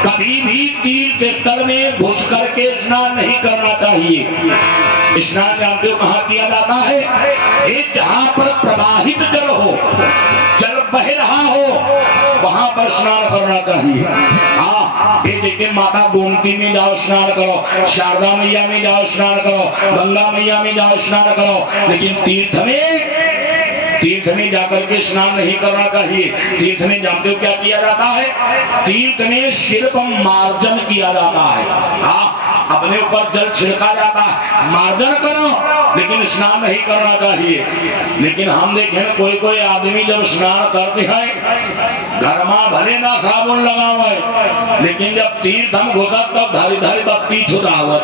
कभी भी तीर्थ स्थल में घुस करके स्नान नहीं करना चाहिए। स्नान जानते हो कहाँ किया जाता है? एक जहाँ पर प्रवाहित जल हो, जल बह रहा हो, वहां पर स्नान करना चाहिए। हाँ ये देखिए, माता गोमती में जाओ स्नान करो, शारदा मैया में जाओ स्नान करो, गंगा मैया में जाओ स्नान करो, लेकिन तीर्थ में जाकर के स्नान नहीं करना चाहिए। तीर्थ में जानते हो क्या किया जाता है? तीर्थ में सिर्फ मार्जन किया जाता है। हाँ अपने ऊपर जल छिड़का जाता है, मार्जन करो, लेकिन स्नान नहीं करना चाहिए। लेकिन हम देखें कोई आदमी जब स्नान करते हैं, घर में भले ना साबुन लगावे, लेकिन जब तीर्थ हम घुसत तब धारी धारी बत्ती छुटावत।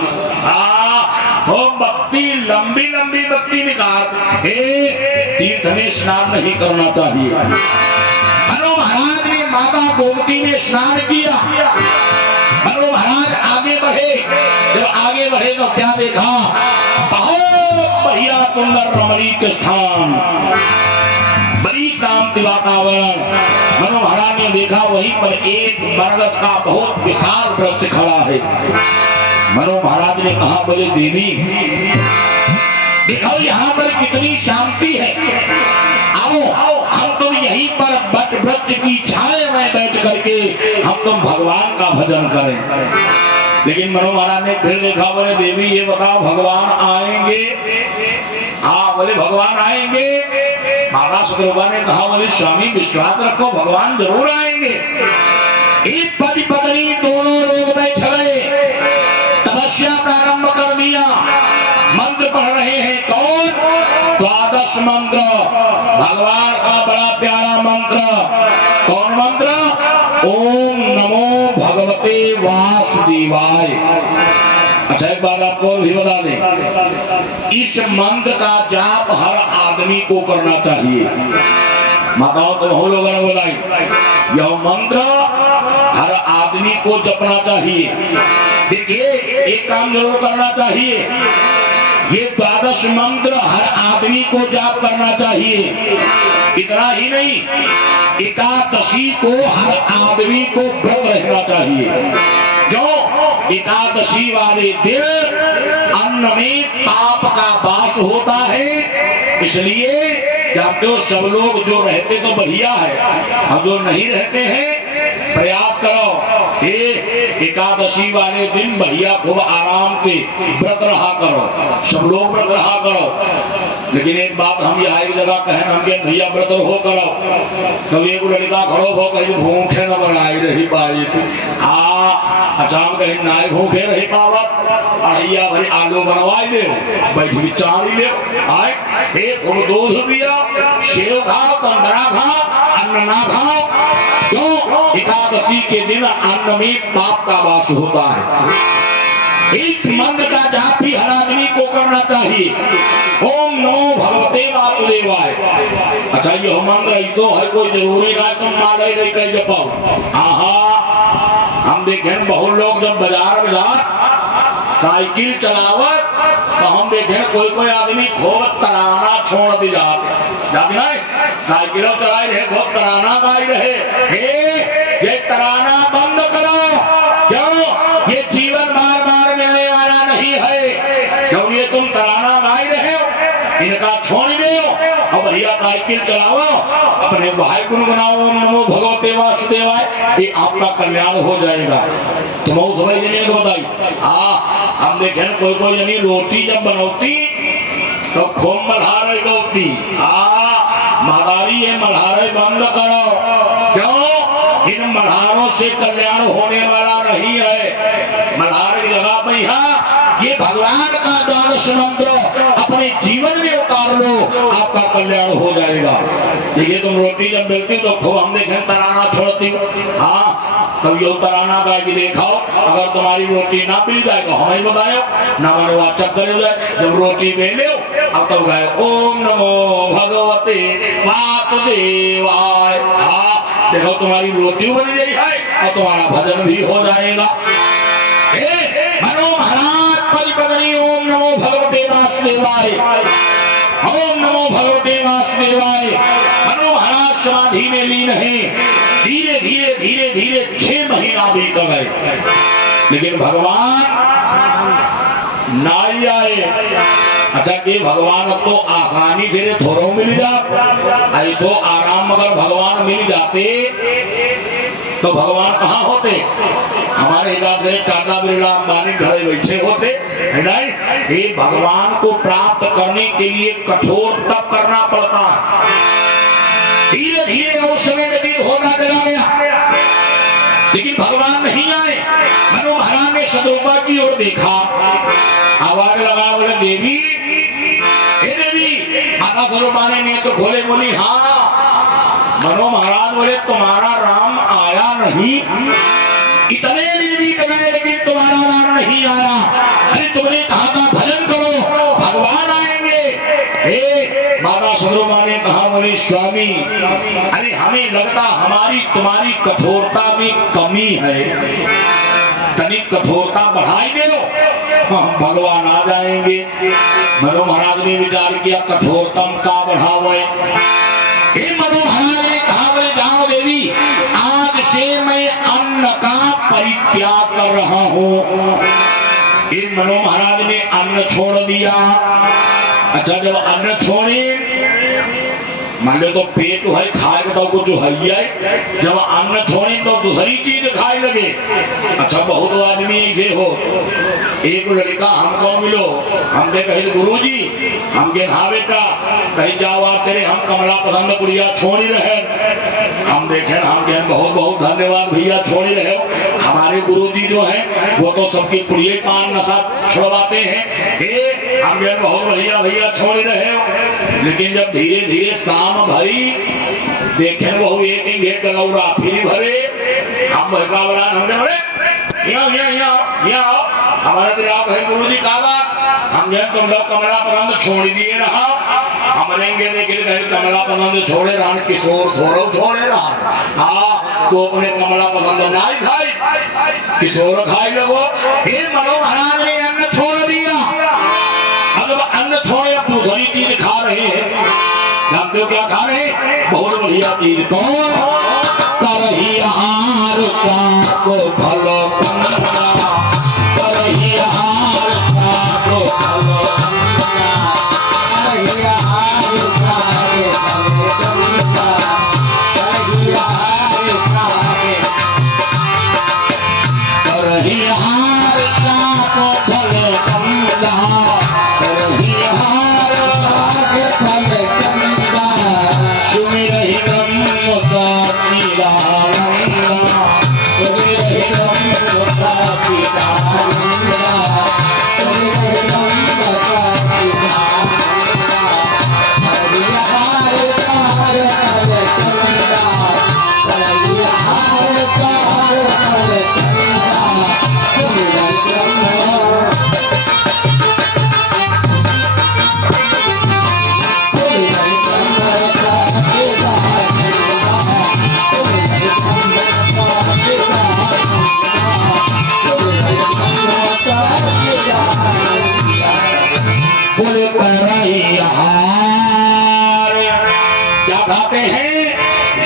वो बत्ती लंबी लंबी बत्ती निकाल, तीर्थ में स्नान नहीं करना चाहिए। मनु महाराज ने माता गोमती में स्नान किया। मनु महाराज आगे बढ़े, जब आगे बढ़े तो क्या देखा? बहुत बढ़िया सुंदर रमणीक स्थान, बड़ी शांति वातावरण। मनु महाराज ने देखा वहीं पर एक बरगद का बहुत विशाल वृक्ष खड़ा है। मनु महाराज ने कहा, बोले देवी देखो यहाँ पर कितनी शांति है, आओ हम तुम यहीं पर बट वृक्ष की छाया में बैठ करके हम तुम भगवान का भजन करें। लेकिन मनु महाराज ने फिर देखा, बोले देवी ये बताओ भगवान आएंगे? हाँ बोले भगवान आएंगे। माता सतरूपा ने कहा, बोले स्वामी विश्वास रखो भगवान जरूर आएंगे। एक पति पत्नी दोनों लोग बैठ गए, तपस्या प्रारंभ कर दिया। मंत्र पढ़ रहे हैं, कौन? 12 मंत्र, भगवान का बड़ा प्यारा मंत्र। कौन मंत्र? ओम नमो भगवते वासुदेवाय। अच्छा एक बात आपको भी बता दें, इस मंत्र का जाप हर आदमी को करना चाहिए। माताओं तो बहुत लोगों ने बताई, यह मंत्र हर आदमी को जपना चाहिए। देखिए एक काम जरूर करना चाहिए, ये 12 मंत्र हर आदमी को जाप करना चाहिए। इतना ही नहीं, एकादशी को हर आदमी को व्रत रहना चाहिए। क्यों? एकादशी वाले दिन अन्न में पाप का वास होता है, इसलिए जानते हो सब लोग जो रहते तो बढ़िया है, और जो नहीं रहते हैं प्रयास करो, एकादशी वाले दिन बढ़िया खूब आराम से व्रत रहा करो, सब लोग व्रत रहा करो। लेकिन एक बात हम यहाँ एक जगह कहें, हम के भैया व्रत हो करो, तो एक लड़का खड़ो हो कहीं भूखे न बनाई रही पाई, अचानक कहीं नाय भूखे रही पावत, अहिया भरी आलू बनवाई दे, बैठी चारी ले आए, एक दूध पिया, सेव खाओ, संतरा खाओ, अन्न ना खाओ। क्यों? एकादशी के दिन अन्न में पाप का वास होता है। एक मंत्र का जाप भी हर आदमी को करना चाहिए, ओम नमो भगवते वासुदेवाय। अच्छा यह मंत्र ही तो है, कोई जरूरी ना तुम माले नहीं कह जपाओ। हम देखें बहुत लोग जब बाजार में साइकिल चलावत, तो हम देखें कोई आदमी खूब तराना छोड़ दी जाती नहीं, साइकिल चलाई रहे खूब तराना गाई रहे, ये तराना बंद करो। क्यों? ये जीवन बार बार मिलने वाला नहीं है। क्यों ये तुम तराना गाई रहे हो, इनका छोड़ दो और बढ़िया साइकिल चलाओ, अपने भाई गुनगुनाओ, ओम नमो भगवते वासुदेवाय, ये आपका कल्याण हो जाएगा। तुम भाई जनी को बताई, हम देखें कोई जनी रोटी जब बनौती तो खूब मल्हा रही होती, महादारी ये मल्हारे बंद करो। क्यों? इन मल्हारों से कल्याण होने वाला नहीं है। मल्हार की जगह भैया ये भगवान का द्वादश मंत्र अपने जीवन में उतार लो, आपका कल्याण हो जाएगा। देखिए तुम रोटी जब मिलती तो खूब हम देखें तराना छोड़ती, हाँ तब यो तराना गा के देखाओ। अगर तुम्हारी रोटी ना मिल जाए तो हमें बताओ, ना मनो वाचक करे जाए। जब रोटी मिले अब तब गाय ओम नमो भगवते वासुदेवाय। हाँ देखो तुम्हारी रोटी बन गई है और तुम्हारा भजन भी हो जाएगा। मनो महाराज पदनी ओम नमो भगवते वासुदेवाय, ओम नमो भगवते वासुदेवाय। मनो महाराज समाधि में लीन है। धीरे धीरे धीरे धीरे 6 महीना बीत गए, लेकिन भगवान नहीं आए। अच्छा कि भगवान अब तो आसानी से थोड़ो मिल जाते, आई तो आराम मगर भगवान मिल जाते तो भगवान कहाँ होते? हमारे हिसाब से टाटा बिरला अंबानी घरे बैठे होते नहीं। ये भगवान को प्राप्त करने के लिए कठोर तप करना पड़ता है। धीरे धीरे वो समय व्यतीत होता चला गया, लेकिन भगवान नहीं आए। मनु महाराज ने शतरूपा की ओर देखा, आवाज लगा, बोले देवी, हे देवी। माता शतरूपा ने नेत्र खोले, बोली हाँ। मनु महाराज बोले तुम्हारा राम आया नहीं। इतने दिन बीत गए लेकिन तुम्हारा राम नहीं आया। अरे तुमने कहा था भजन करो, भगवान आएंगे। माता शतरूपा ने कहा, बोली स्वामी, अरे हमें लगता हमारी तुम्हारी कठोरता में कमी है, तनिक कठोरता बढ़ाई दो, हम भगवान आ जाएंगे। मनु महाराज ने विचार किया कठोरतम का बढ़ावे। मनु महाराज ने कहा, बोले जाओ देवी, आज से मैं अन्न का परित्याग कर रहा हूँ। मनु महाराज ने अन्न छोड़ दिया। अच्छा जब अन्न छोड़े, मान लो तो पेट है खाए तो कुछ है, जब अन्न छोड़े तो दूसरी चीज खाए लगे। अच्छा बहुत आदमी ऐसे हो, एक लड़का हमको मिलो, हमने कहे गुरुजी हमके हाँ बेटा कहीं जाओ चले, हम कमला पसंद पुड़िया छोड़ी रहे। हम देखे हम कहें बहुत बहुत धन्यवाद भैया छोड़ी रहे हो। हमारे गुरुजी जो है वो तो सबकी पुड़िया पान नशा छुड़वाते हैं। हम कहें बहुत बढ़िया भैया छोड़ी रहे हो। लेकिन जब धीरे धीरे शाम भरी देखे वो एक गलौरा फिर भरे, हम भड़का बड़ा हमने बोले यहाँ हमारे दिन आप है गुरु जी का बात, हम जब तुम लोग कमला पसंद छोड़ दिए रहा, हम रहेंगे लेकिन कमला पसंद छोड़े रहा, किशोर थोड़ो छोड़े रहा। हाँ तो अपने कमला पसंद ना ही खाई, किशोर खाई लगो। फिर मनु महाराज ने अन्न छोड़ दिया। अब जब अन्न छोड़े अब दूसरी चीज खा रहे हैं। आप लोग क्या खा रहे हैं? बहुत बढ़िया चीज। कौन? करही आहार का को भलो कंगा, करही आहार का को भलो कंगा, करही आहार का के भलो कंगा, करही आहार का के, करही आहार सा को भलो कंगा, करही आहार का के भलो कंगा, सुमिरहि ब्रह्म का पीलानंदा, सुमिरहि ब्रह्म का पीलानंदा, सुमिरहि ब्रह्म का पीलानंदा, हरि हार कार हर कंदा, हरि हार कार हर कंदा, सुमिरहि ब्रह्म बोले करैहार क्या कहते हैं?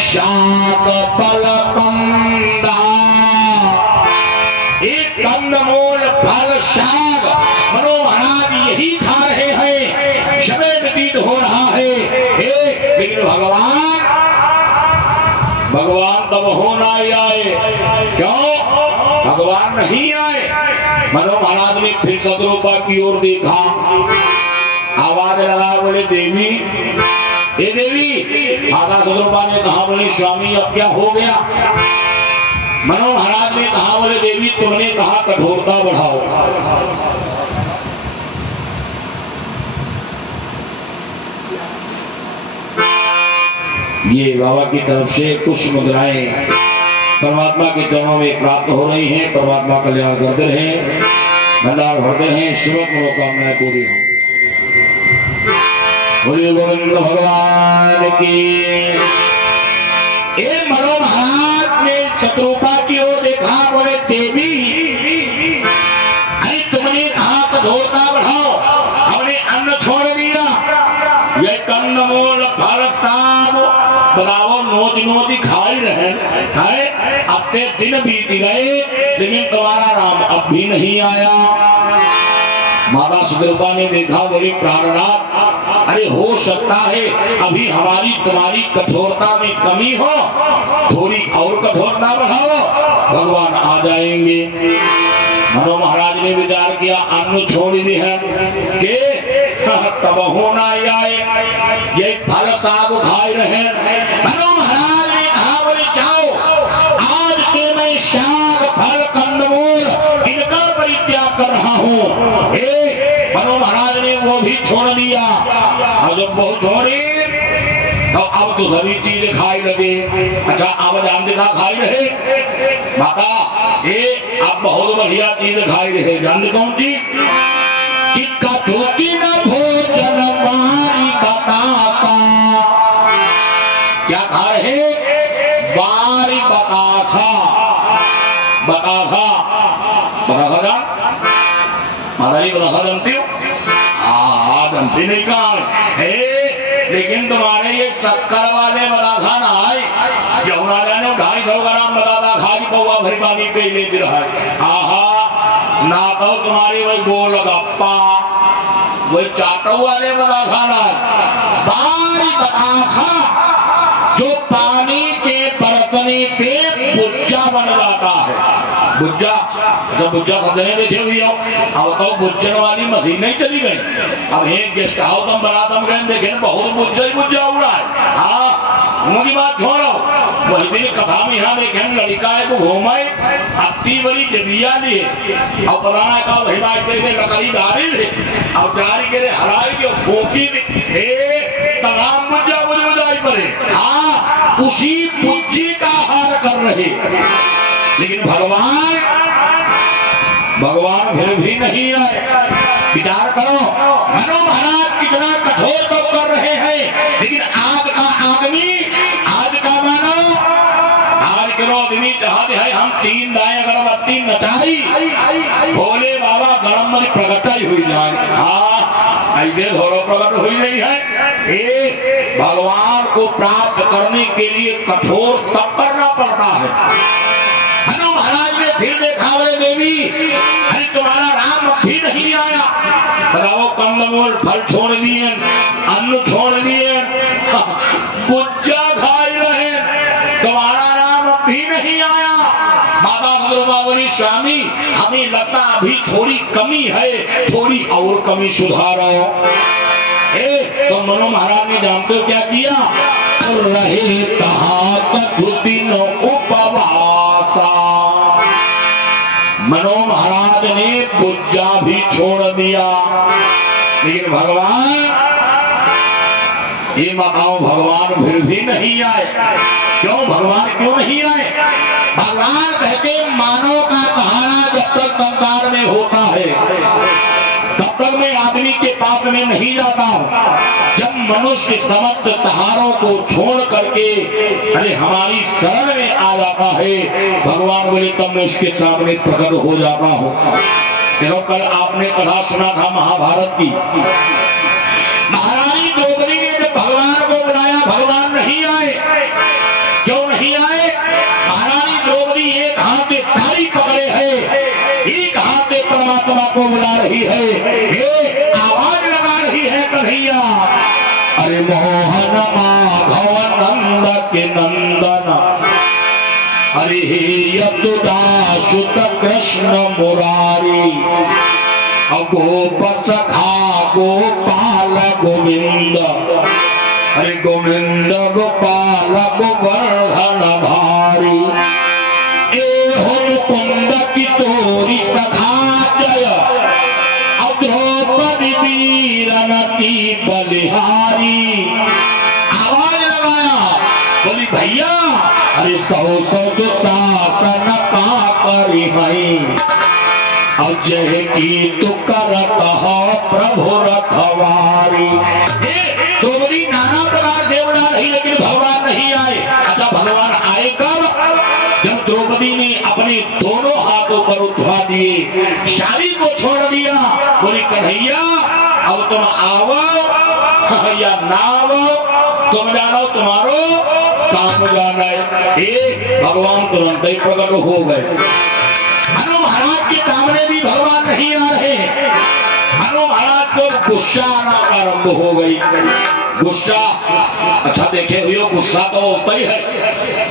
शाक पलकंदा, एक कंदमूल फल शाक। मनु महाराज यही खा रहे हैं, समय व्यतीत हो रहा है। लेकिन भगवान तब हो ना आए। क्यों? भगवान नहीं आए। मनु महाराज ने फिर शतरूपा की ओर देखा, आवाज लगा, बोले देवी ये देवी, माता सुदरूपा ने कहा, बोली स्वामी अब क्या हो गया? मनो महाराज ने कहा, बोले देवी तुमने कहा कठोरता बढ़ाओ, ये बाबा की तरफ से कुछ मुद्राएं परमात्मा के चरणों में प्राप्त हो रही हैं। परमात्मा कल्याण करते रहे, भंडार भरते रहे, सर्व मनोकामनाएं पूरी हो। बोलिए गोविंद भगवान की। एक मनो महाराज ने शत्रुपा की ओर देखा, बोले देवी अरे तुमने कहा कठोरता बढ़ाओ, हमने अन्न छोड़ दिया, ये कंदमूल फल साग बताओ नोच नोच खाई रहे हैं, अब ते दिन बीत गए लेकिन तुम्हारा राम अब भी नहीं आया। माता सुदरूपा ने देखा, बोली प्राणनाथ अरे हो सकता है अभी हमारी तुम्हारी कठोरता में कमी हो, थोड़ी और कठोरता बढ़ाओ, भगवान आ जाएंगे। मनो महाराज ने विचार किया, अन्न छोड़ दी है के तब होना आए, ये फल साग खाए रहे। मनो महाराज ने कहा, बोले जाओ आज के मैं साग फल कंदमूल इनका परित्याग कर रहा हूँ। मनो महाराज ने वो भी छोड़ दिया, और जब वो छोड़ी तो अब तो सभी चीज खाई लगे। अच्छा अब जान देखा खाई रहे माता, ये अब बहुत बढ़िया चीज खाई रहे, जान कौन सी? कठोती न भोजन बारी बतासा, क्या खा रहे? बारी बतासा। बतासा, बतासा जान माता जी, बतासा जानती हो? जानती नहीं कहा लेकिन तुम्हारे ये शक्कर वाले बतासा ना आए, यमुना जाने 250 ग्राम बताता खा की पौवा भरी पानी पे लेती रहा। आहा ना तो तुम्हारी वही गोलगप्पा वही चाटो वाले बतासा ना, बारी बतासा जो पानी के बरतने पे बुज्जा बन जाता है। बुज्जा, जब बुज्जा शब्द नहीं देखे हुई हो, अब तो बुज्जन वाली मशीन नहीं चली गई। अब एक गेस्ट हाउस हम बनाते गए, देखे ना बहुत बुज्जा ही बुज्जा उड़ा है। हाँ उनकी बात छोड़ो, वही दिन कथा में यहाँ देखे लड़का को घूमाए अति बड़ी जबिया लिए और पलाना का वही बात लकड़ी डारी थे और डारी के हराई जो फोकी तमाम बुज्जा बुझ बुझाई पड़े। हाँ उसी बुज्जी का हार कर रहे, लेकिन भगवान फिर भी नहीं आए। विचार करो, मनो महाराज कितना कठोर तो कर रहे हैं, लेकिन आज का आदमी, आज का मानव, आज के आदमी चाहते हैं हम 3 दाएं अगरबत्ती नचाई, भोले बाबा गरम में प्रकटाई हुई जाए। हाँ ऐसे धोरो प्रकट हुई नहीं है। भगवान को प्राप्त करने के लिए कठोर तप करना पड़ता है। मनु महाराज ने फिर देखा, बोले देवी अरे तुम्हारा राम भी नहीं आया, बताओ कंदमूल फल छोड़ दिए, अन्न छोड़ दिए, बुज्जा खाई रहे, तुम्हारा राम भी नहीं आया। माता सुदरूपा बोली स्वामी हमें लगता अभी थोड़ी कमी है, थोड़ी और कमी सुधारो। तो मनु महाराज ने जानते हो क्या किया? रहे कहा दिन उपवासा, मनो महाराज ने बुज्जा भी छोड़ दिया, लेकिन भगवान, ये बताओ भगवान फिर भी नहीं आए। क्यों भगवान क्यों नहीं आए? भगवान कहते मानव का सहारा जब तक संसार में होता है तब तक मैं आदमी के पास में नहीं जाता हूँ। जब मनुष्य समस्त सहारों को छोड़ करके अरे हमारी शरण में आ जाता है, भगवान बोले तब मैं उसके सामने प्रकट हो जाता हूँ। देखो कल आपने कथा सुना था महाभारत की, महारानी द्रौपदी ने जब भगवान को बुलाया, भगवान नहीं आए। क्यों नहीं आए? महारानी द्रौपदी एक हाथ में थाली पकड़े है, एक हाथ में परमात्मा को बुला रही है, ये आवाज लगा रही है कन्हैया, अरे मोहन माधव नंद के नंदन, अरे यदुदासुत कृष्ण मुरारी, गोप सखा गोपाल गोविंद, हरे गोविंद गोपाल गोवर्धन भारी ए हो मुकुंद की तोरी कथा जय द्रौपदी वीरनती बलिहारी। आवाज लगाया, बोली भैया अरे सौ सौ दुशासन का करी हई और जय की तू करत हो प्रभु रखवारी। द्रौपदी नाना प्रकार से बोला नहीं, लेकिन भगवान नहीं आए। अच्छा भगवान आए कब? जब द्रौपदी ने अपने दोनों हाथों पर उठा दिए, शादी को छोड़ दिया, बोली कन्हैया अब तुम आओ या ना आओ, तुम जानो तुम्हारो काम जाना है। भगवान तुरंत ही प्रकट हो गए। हनु महाराज के सामने भी भगवान नहीं आ रहे। हनु महाराज को गुस्सा आना आरंभ हो गई। गुस्सा, अच्छा देखे हुए गुस्सा तो होता ही है।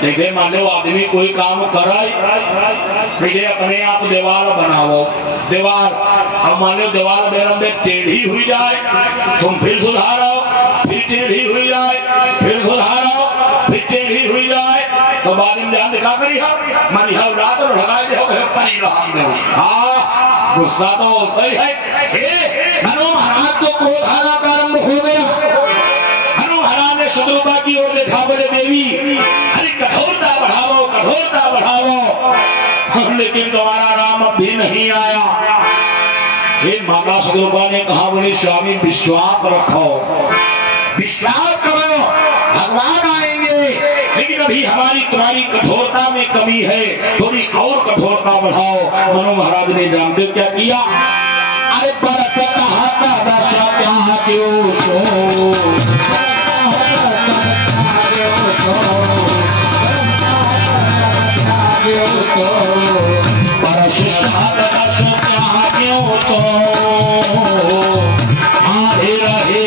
देखे मान लो आदमी कोई काम कराए, पहले अपने आप दीवार बनाओ, दीवार अब मान लो दीवार में टेढ़ी हुई जाए, तुम फिर सुधारो, फिर टेढ़ी हुई जाए, फिर सुधारो, फिर टेढ़ी हुई जाए, तो बाद में जान दिखा करी मनी रात लगाए दे परिणाम दो। हाँ गुस्सा तो होता ही है। हनु महाराज को क्रोध आना प्रारंभ हो गया। हनु महाराज ने शत्रुता की ओर देखा, बोले देवी अरे कठोरता बढ़ाओ, कठोरता बढ़ाओ, लेकिन तुम्हारा राम अब भी नहीं आया। माता शत्रुपा ने कहा, बोले स्वामी विश्वास रखो, विश्वास करो, भगवान आएंगे, लेकिन अभी हमारी तुम्हारी कठोरता में कमी है, थोड़ी और कठोरता बढ़ाओ। मनु महाराज ने जानते क्या किया? अरे बरस कहा दशा क्या क्यों सो बरस क्यों तो आधे रहे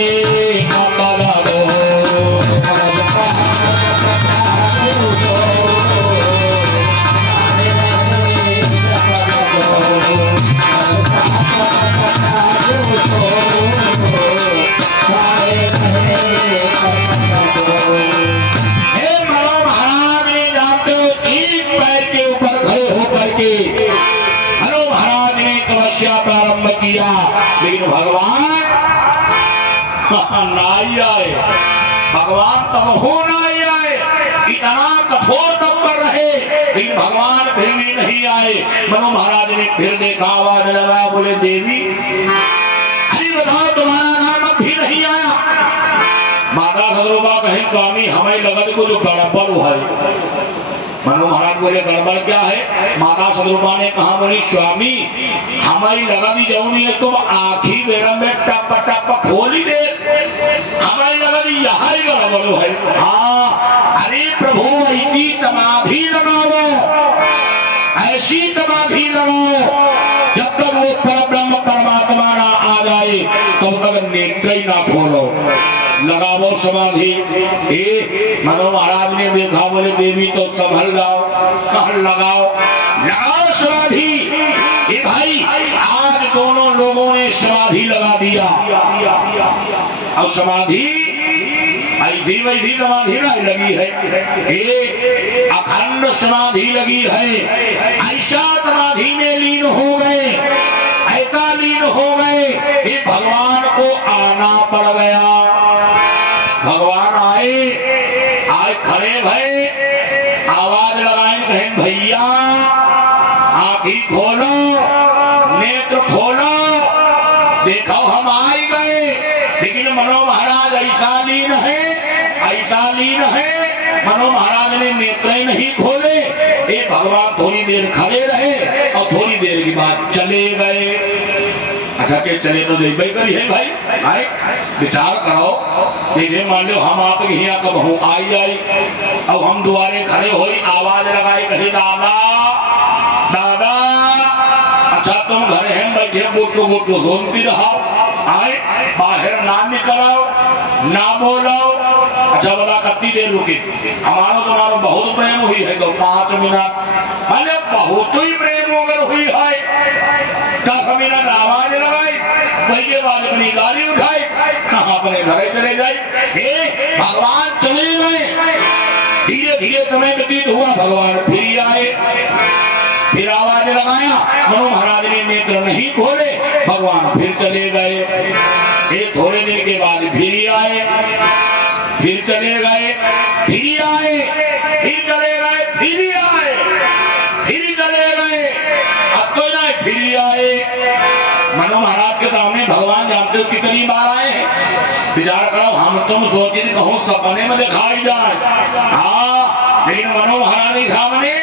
किया, लेकिन भगवान नहीं आए। भगवान तब हो नहीं आए, इतना कठोर तब कर रहे, लेकिन भगवान फिर भी नहीं आए। मनु महाराज ने फिर देखा, आवाज लगाया, बोले देवी अरे बताओ तुम्हारा नाम अब भी नहीं आया। माता शत्रुपा कहे स्वामी हमें लगन को जो गड़बड़ है। मनु महाराज बोले गड़बड़ क्या है? माता शत्रुपा ने कहा, बोली स्वामी हमारी लगन जौनी है, तुम आखी बेरम में टप टप खोली दे, हमारी लगन यहाँ ही गड़बड़ है। हाँ अरे प्रभु ऐसी समाधि लगाओ, ऐसी समाधि लगाओ, जब तक वो परब्रह्म परमात्मा ना आ जाए तब तक नेत्र ही ना खोलो, लगाओ समाधि। मनु महाराज ने देखा, बोले देवी तो संभल जाओ, लगाओ लगाओ समाधि। ये भाई आज दोनों लोगों ने समाधि लगा दिया, और समाधि ऐसी वैसी समाधि नहीं लगी है, ये अखंड समाधि लगी है। ऐसा समाधि में लीन हो गए, ऐसा लीन हो गए कि भगवान को आना पड़ गया। भगवान आए, आए खड़े भये, आवाज लगाए, कहें भैया आँखी खोलो, नेत्र खोलो, देखो हम आए गए। लेकिन मनु महाराज ऐसा लीन है, ऐसा लीन है, मनु महाराज ने नेत्र ही नहीं खोले। ये भगवान थोड़ी देर खड़े रहे और थोड़ी देर के बाद चले गए। अच्छा के चले तो देख करी है भाई, आए विचार करो, देखिए मान लो हम आपके यहाँ कब हूँ आई आई, अब हम दुआरे खड़े हो, आवाज लगाई, कहे दादा दादा, अच्छा तुम घर हैं बैठे, बोटो बोटो घूमती रहो, आए बाहर ना निकलो, ना बोलो। अच्छा बोला कितनी देर रुके? हमारा तुम्हारा बहुत प्रेम हुई है, तो 5 मिनट। भले बहुत ही प्रेम अगर हुई है 10 मिनट आवाज लगाई, वही के बाद अपनी गाड़ी उठाई, अपने घरे चले जाए। भगवान चले गए, धीरे धीरे समय व्यतीत हुआ, भगवान फिर आए, फिर आवाज लगाया, मनु महाराज ने नेत्र नहीं खोले, भगवान फिर चले गए। थोड़े दिन के बाद फिर आए, फिर चले गए, फिर आए, फिर चले गए, फिर आए, फिर चले गए, अब तो ना फिर आए। मनु महाराज के सामने भगवान जानते हो कितनी बार आए हैं, विचार करो, हम तुम सोचे कहूँ सपने में दिखाई जाए, हाँ, लेकिन मनु महाराज के सामने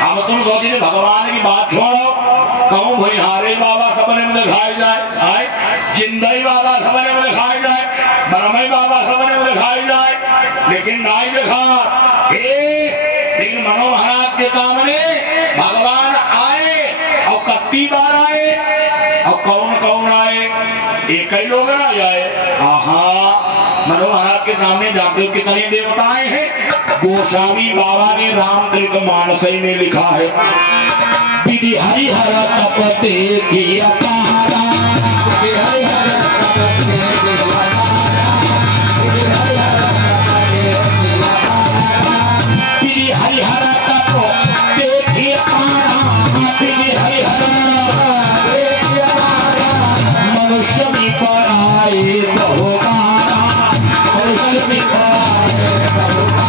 हम तुम सोचे भगवान की बात छोड़ो, कहूँ भैहारे बाबा सपने में दिखाई जाए, आए जिंदई बाबा सपने में दिखाई जाए, ब्रह्मई बाबा सपने में दिखाई जाए, लेकिन नहीं दिखा। लेकिन मनु महाराज के सामने भगवान आए, और कितनी बार आए, और कौन कौन आए, एक ही लोग ना आए। मनु महाराज के सामने जानते हो कितने देवताएं हैं। गोस्वामी बाबा ने रामचरित मानसई में लिखा है, विधि हरिहर तप देखी अपारा, विधि हरिहर तप देखी अपारा, विधि हरिहर तप देखी अपारा, विधि हरिहर तप देखी अपारा, विधि हरिहर देखी अपारा, मनुष्य भी पर आए बहुबारा, मनुष्य भी पर आए बहुबारा,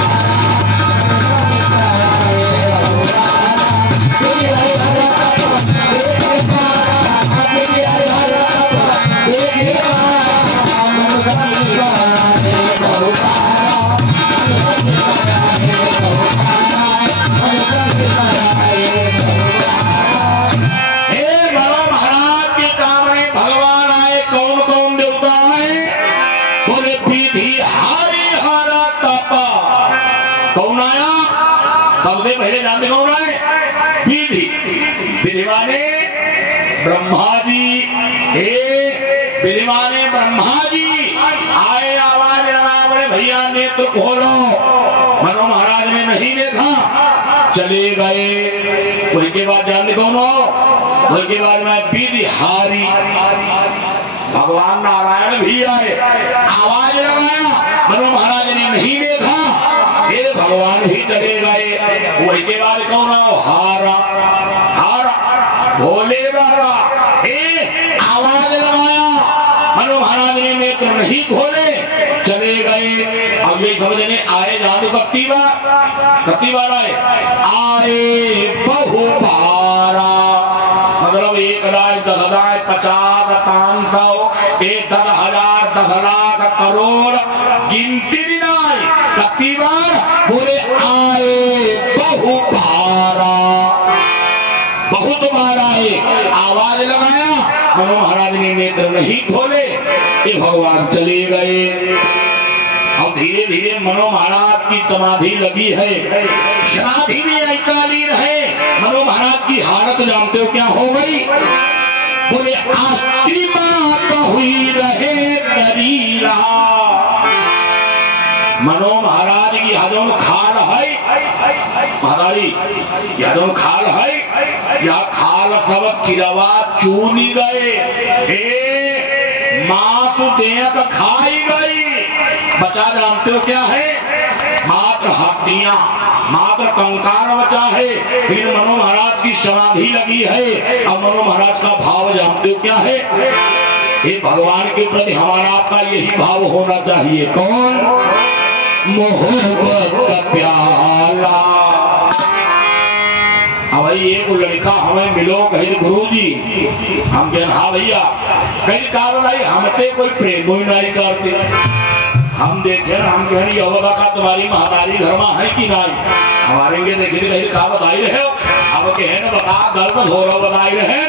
सबसे पहले जानते कौन आए, विधि, विधि माने ब्रह्मा जी। विधि माने ब्रह्मा जी आए, आवाज लगा, बोले भैया नेत्र खोलो, मनु महाराज ने नहीं देखा, चले गए। वही के बाद जानते कौन हो, वही के बाद में विधि हारी, भगवान नारायण भी आए, आवाज लगाया, मनु महाराज ने नहीं देखा, ये भगवान भी चले गए। वही के बाद कौन आओ, हारा, हारा भोले बाबा, आवाज लगाया, मनु महाराज ने नेत्र नहीं खोले, चले गए। अब ये समझने आए, जानो कितनी बार आए, आए बहु बारा, मतलब 1 लाख 10 हजार 50 500 10 हजार 10 लाख करोड़ गिनती भी नहीं, कितनी बार बोले आए बहु बारा, बहुत बार आए, आवाज लगाया, मनु महाराज ने नेत्र नहीं खोले, ये भगवान चले गए। अब धीरे धीरे मनु महाराज की समाधि लगी है, समाधि में ऐसा लीन है, मनु महाराज की हालत जानते हो क्या हो गई, बोले आस्त्री मात हुई रहे शरीरा, मनु महाराज की यादों खाल है, महाराजी यादों खाल है, या खाल सब किरवा चूनी गए, मात देख खाई गई, बचा जानते हो क्या है, मात्र हड्डियां, मात्र कंकाल बचा है। फिर मनु महाराज की समाधि लगी है। अब मनु महाराज का भाव जानते हो क्या है, ये भगवान के प्रति हमारा आपका यही भाव होना चाहिए, कौन, मोहब्बत का प्याला। अब भाई एक लड़का हमें मिलो, कही गुरु जी, हम कहें हाँ भैया, कहीं कहा भाई हमसे कोई प्रेम ही नहीं करते, हम देखे हम कहें योगा का तुम्हारी महादारी घर में है कि नहीं, हमारे देखे कहीं कहा बताई रहे हो, हम कहे न बता गलत हो रहा बताई रहे,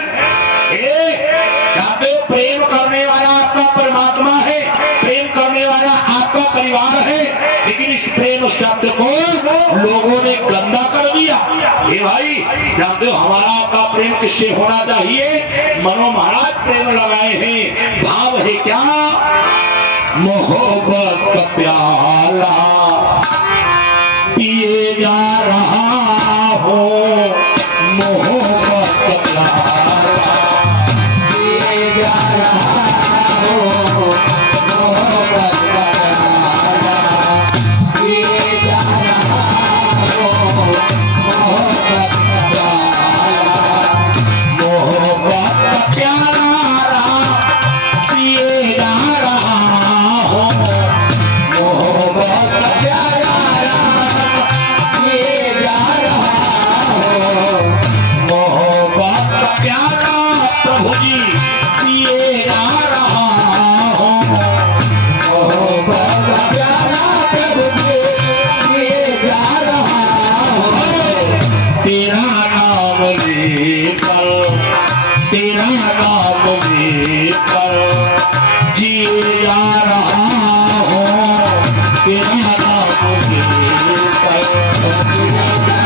प्रेम करने वाला आपका परमात्मा है, प्रेम करने वाला आपका परिवार है, लेकिन इस प्रेम शब्द को लोगों ने गंदा कर दिया। ये भाई जानते हो हमारा आपका प्रेम किससे होना चाहिए, मनु महाराज प्रेम लगाए हैं, भाव है क्या, मोहब्बत का प्याला पिए जा रहा हो, मोहब्बत का प्याला पिए जा रहा नाम लेकर जिए जा रहा हूँ, तेरा नाम लेकर जिए जा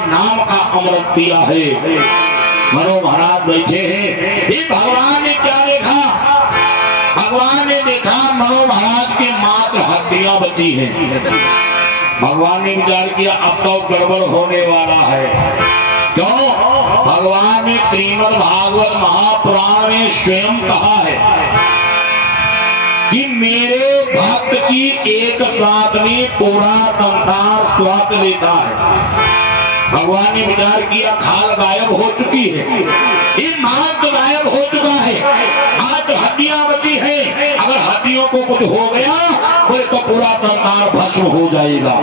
नाम का अमृत पिया है। मनो महाराज बैठे हैं, ये भगवान ने क्या देखा? भगवान ने देखा मनो महाराज के मात्र हड्डियां बची हैं। भगवान ने विचार किया अब तो गड़बड़ होने वाला है। क्यों? भगवान ने श्रीमद् भागवत महापुराण में स्वयं कहा है कि मेरे भक्त की एक स्वाद में पूरा संसार स्वाद लेता है। भगवान ने विचार किया खाल गायब हो चुकी है, ये मांस तो गायब हो चुका है, आज हड्डियां बची हैं। अगर हड्डियों को कुछ हो गया बोले तो पूरा संसार भस्म हो जाएगा।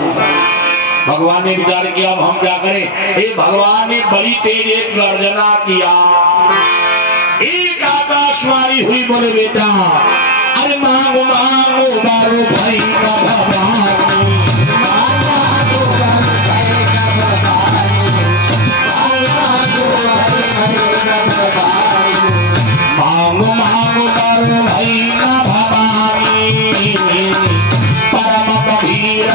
भगवान ने विचार किया अब हम क्या करें? ये भगवान ने बड़ी तेज एक गर्जना किया, एक आकाशवाणी हुई, बोले बेटा अरे मांगो मांगो बारो भाई का भगवान, मांगो मांगो बारो भाई का भवानी, परम कबीर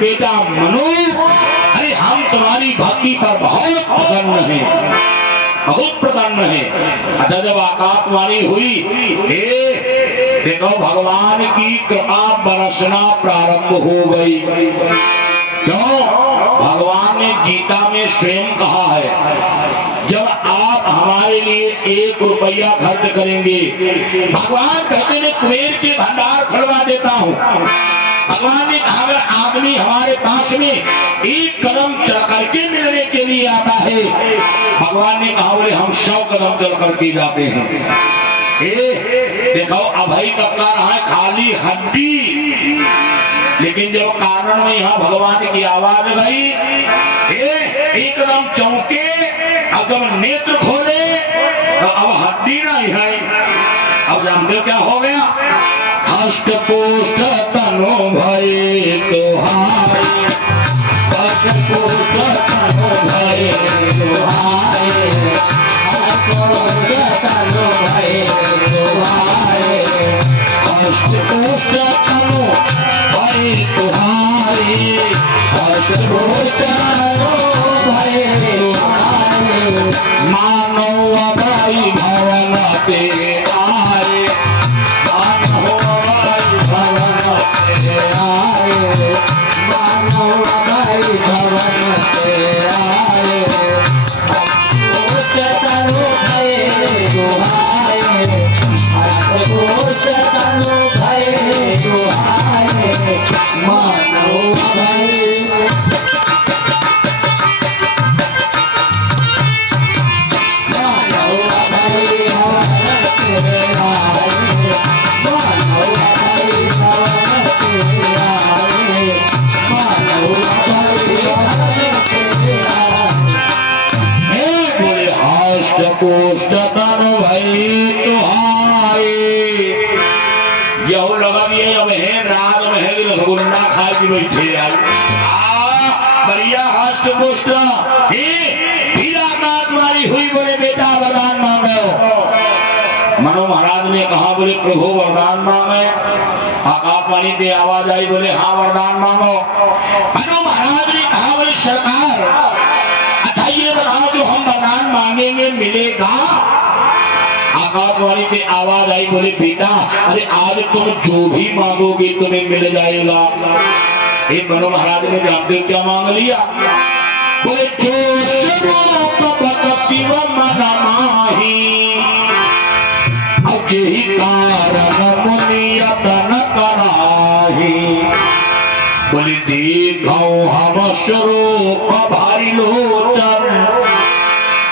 बेटा मनु, अरे हम तुम्हारी भक्ति पर बहुत प्रसन्न हैं, बहुत प्रसन्न हैं। अच्छा जब आकाशवाणी हुई, देखो भगवान की कृपा बरसना प्रारंभ हो गई। क्यों? भगवान ने गीता में स्वयं कहा है जब आप हमारे लिए 1 रुपया खर्च करेंगे, भगवान कहते मैं कुबेर के भंडार खुलवा देता हूँ। भगवान ने कहा अगर आदमी हमारे पास में 1 कदम चल करके मिलने के लिए आता है, भगवान ने कहा बोले हम 100 कदम चल करके जाते हैं। देखो अभय कब का रहा है खाली हड्डी, लेकिन जब कानन में यहाँ भगवान की आवाज गई, एकदम चौंके, अब जब नेत्र खोले तो अब हड्डी नहीं है। अब जानते हो क्या हो गया? हष्ट पुष्ट तनु भय तुहारे, हष्ट पुष्ट तनु भय तुहारे, हष्ट पुष्ट तनु भय तुहारे, हष्ट पुष्ट तनु भय तुहारे, हष्ट पुष्ट तनु भय तुहारे, मानव भाई भवन ते आए, मानव भाई भवन ते आए, मानव भाई भवन ते आए, हष्ट तनु भय तुहारे, हष्ट पुष्ट तनु भय तुहारे, मानव भाई पुष्ट तनु भय तुहारे। यहू लगा दिए अब है रात में है रसगुल्ला खा के बैठे बढ़िया हष्ट पुष्ट का तुम्हारी हुई बोले बेटा वरदान मांगो। मनो महाराज ने कहा बोले प्रभु वरदान मांगे। आकाशवाणी पे आवाज आई बोले हाँ वरदान मांगो। मनो महाराज ने कहा बोले सरकार अच्छा ये बताओ जो हम वरदान मांगेंगे मिलेगा? आकाशवाणी पे आवाज आई बोले बेटा अरे आज तुम जो भी मांगोगे तुम्हें मिल जाएगा। एक मनो महाराज ने जानते क्या मांग लिया? बोले जो स्वरूप भक्ति व मन माही, अब यही कारण मुनियतन कराही। बोले देखो हम स्वरूप भारी लोचन,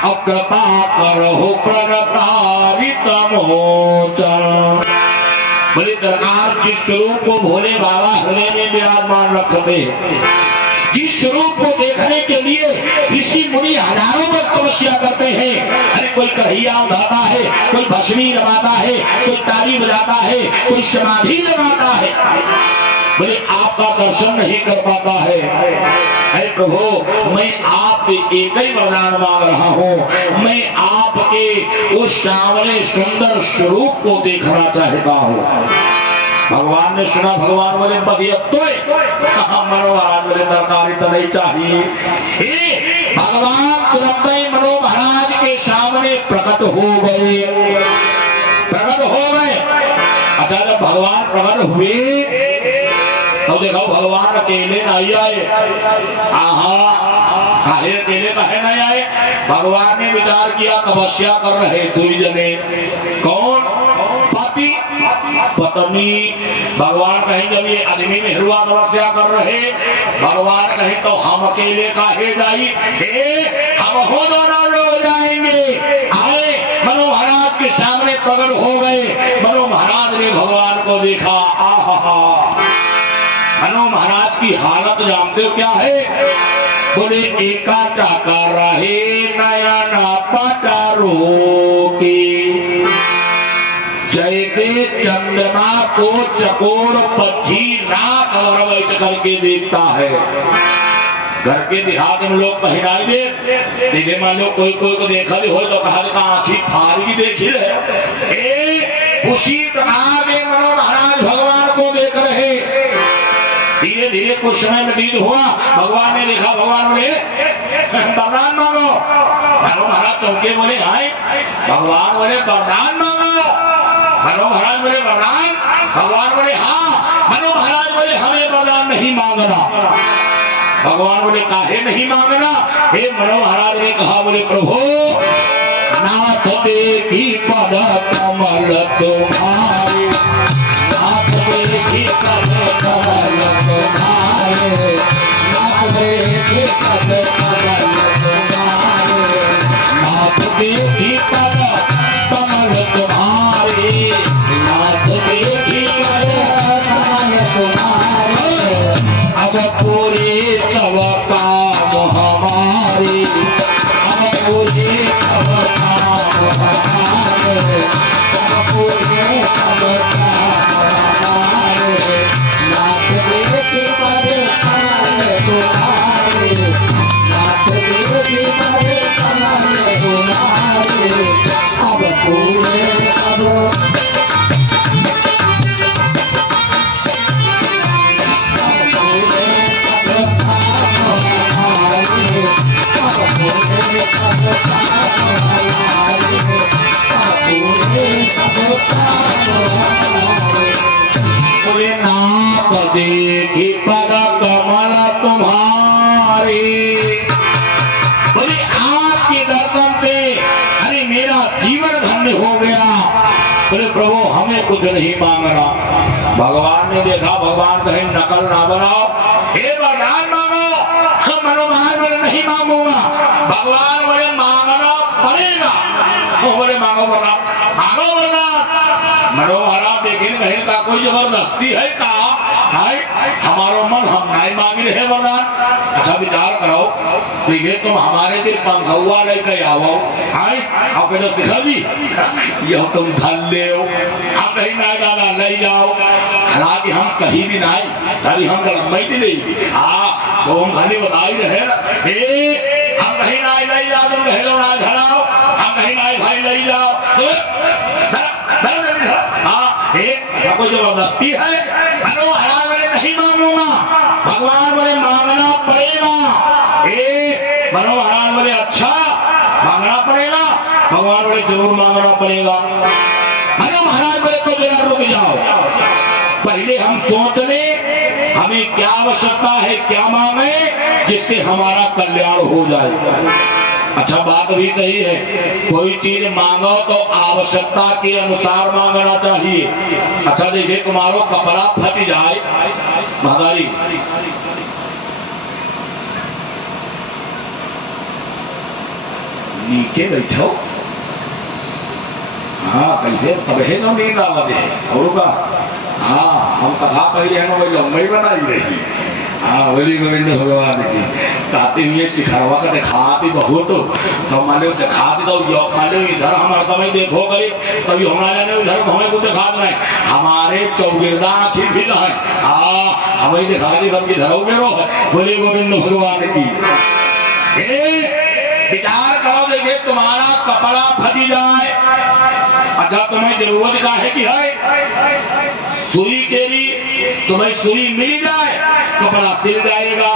अब कृपा करो प्रगतारित मोचन। बोले सरकार जिस स्वरूप को भोले बाबा हृदय में विराजमान रखते, जिस स्वरूप को देखने के लिए ऋषि मुनि हजारों वर्ष तपस्या करते हैं। अरे कोई कन्हैया उठाता है, कोई भस्मी लगाता है, कोई ताली बजाता है, कोई समाधि लगाता है, बोले आपका दर्शन नहीं कर पाता है। अरे प्रभु मैं आप एक ही वरदान मांग रहा हूँ, मैं आपके उस सामने सुंदर स्वरूप को देखना चाहता हूँ। भगवान ने सुना, भगवान बोले बस ये तो कहा मनो महाराज बोले तरकारी तो नहीं चाहिए। भगवान तुरंत ही मनो महाराज के सामने प्रकट हो गए, प्रकट हो गए। अच्छा जब भगवान प्रकट हुए तो देखो भगवान अकेले नहीं आए। काहे अकेले काहे नहीं आए? भगवान ने विचार किया तपस्या कर रहे दो जने, कौन? पति पत्नी। भगवान कहीं जब ये आदमी मेहरुआ तपस्या कर रहे, भगवान कहीं तो हम अकेले काहे जाई, हम हो दोनों लोग जाएंगे। आए मनु महाराज के सामने प्रकट हो गए। मनु महाराज ने भगवान को देखा। आहा मनु महाराज की हालत जानते हो क्या है? बोले एका टाका रहे नयना पटारो की, जैसे चंद्रमा को चकोर पक्षी नाक वरवैत करके देखता है। घर के देहात में लोग पहनाई दे मान लो कोई कोई को देखा भी हो तो कहा आंखी फारी देखी रहे। उसी प्रकार से मनो महाराज भगवान को देख रहे। धीरे धीरे कुछ समय व्यतीत हुआ, भगवान ने देखा, भगवान बोले वरदान मांगो। मनो महाराज चौके बोले आए, भगवान बोले वरदान मांगो। मनो महाराज बोले वरदान, भगवान बोले हाँ। मनो महाराज बोले हमें वरदान नहीं मांगना। भगवान बोले काहे नहीं मांगना? हे मनो महाराज ने कहा बोले प्रभु नाथ देखी पद कमल तुम्हारे, नाथ देखी पद कमल तुम्हारे, नाथ देखी पद कमल तुम्हारे, नाथ देखी पद कमल तुम्हारे, नाथ देखी पद कमल तुम्हारे। अब पूरे तव काम हमारे, अब पूरे तव काम हमारे। बोले नाथ देखी पद कमल तुम्हारे, बोले आपके दर्शन से अरे मेरा जीवन धन्य हो गया। बोले प्रभु हमें कुछ नहीं मांगना। भगवान ने देखा, भगवान कहे नकल ना बनाओ, हे वरदान मांगो। हम मनो महाराज बोले नहीं मांगूंगा। भगवान बोले मांगना पड़ेगा। बोले मांगो वरदान, मांगो वरदान। मनो महाराज देखे कहे का कोई जबरदस्ती है का है, हमारो मन हम नहीं मांग रहे वरदान। अच्छा विचार करो, देखिए तुम हमारे दिल पंखुआ लेके आओ है, आप कहते सिखा जी यह तुम धन ले आप कहीं ना दादा ले जाओ। हालांकि हम कहीं भी नहीं, खाली हम गलम्बई दिले तो हम खाली बता ही रहे ना, हम कहीं ना ले जाओ, तुम कहो ना धराओ, हम कहीं ना भाई ले जाओ। हाँ कोई जबरदस्ती है। मनो महाराज बोले नहीं मांगूंगा। भगवान बोले मांगना पड़ेगा। मनो महाराज बोले अच्छा मांगना पड़ेगा। भगवान बोले जरूर मांगना पड़ेगा। मनो महाराज बोले तो जरा रुक जाओ, पहले हम सोच ले हमें क्या आवश्यकता है, क्या मांगे जिससे हमारा कल्याण हो जाए। अच्छा बात भी सही है, कोई चीज मांगो तो आवश्यकता के अनुसार मांगना चाहिए। अच्छा देखिए तुम्हारो कपड़ा फट जाए, भगारी नीचे बैठो, हाँ कैसे तबहे न नींद आवा दे होगा। हाँ हम कथा कही रहे ना, वही लंबाई बनाई रही। हाँ बोली गोविंद भगवान की कहते हुए शिखरवा का दिखाती बहुत, तो मान लो दिखाती तो मान लो इधर हमारा समय देखो करी कभी होना जाने उधर हमें को दिखा देना है, हमारे चौगिरदा ठीक भी है। हाँ हमें दिखा दी सबकी धरो मेरो है। बोले गोविंद भगवान की। विचार करो, देखिए तुम्हारा कपड़ा फटी जाए, अच्छा तुम्हें जरूरत का है कि है सुई तेरी, तुम्हें सुई मिल जाए कपड़ा सिल जाएगा।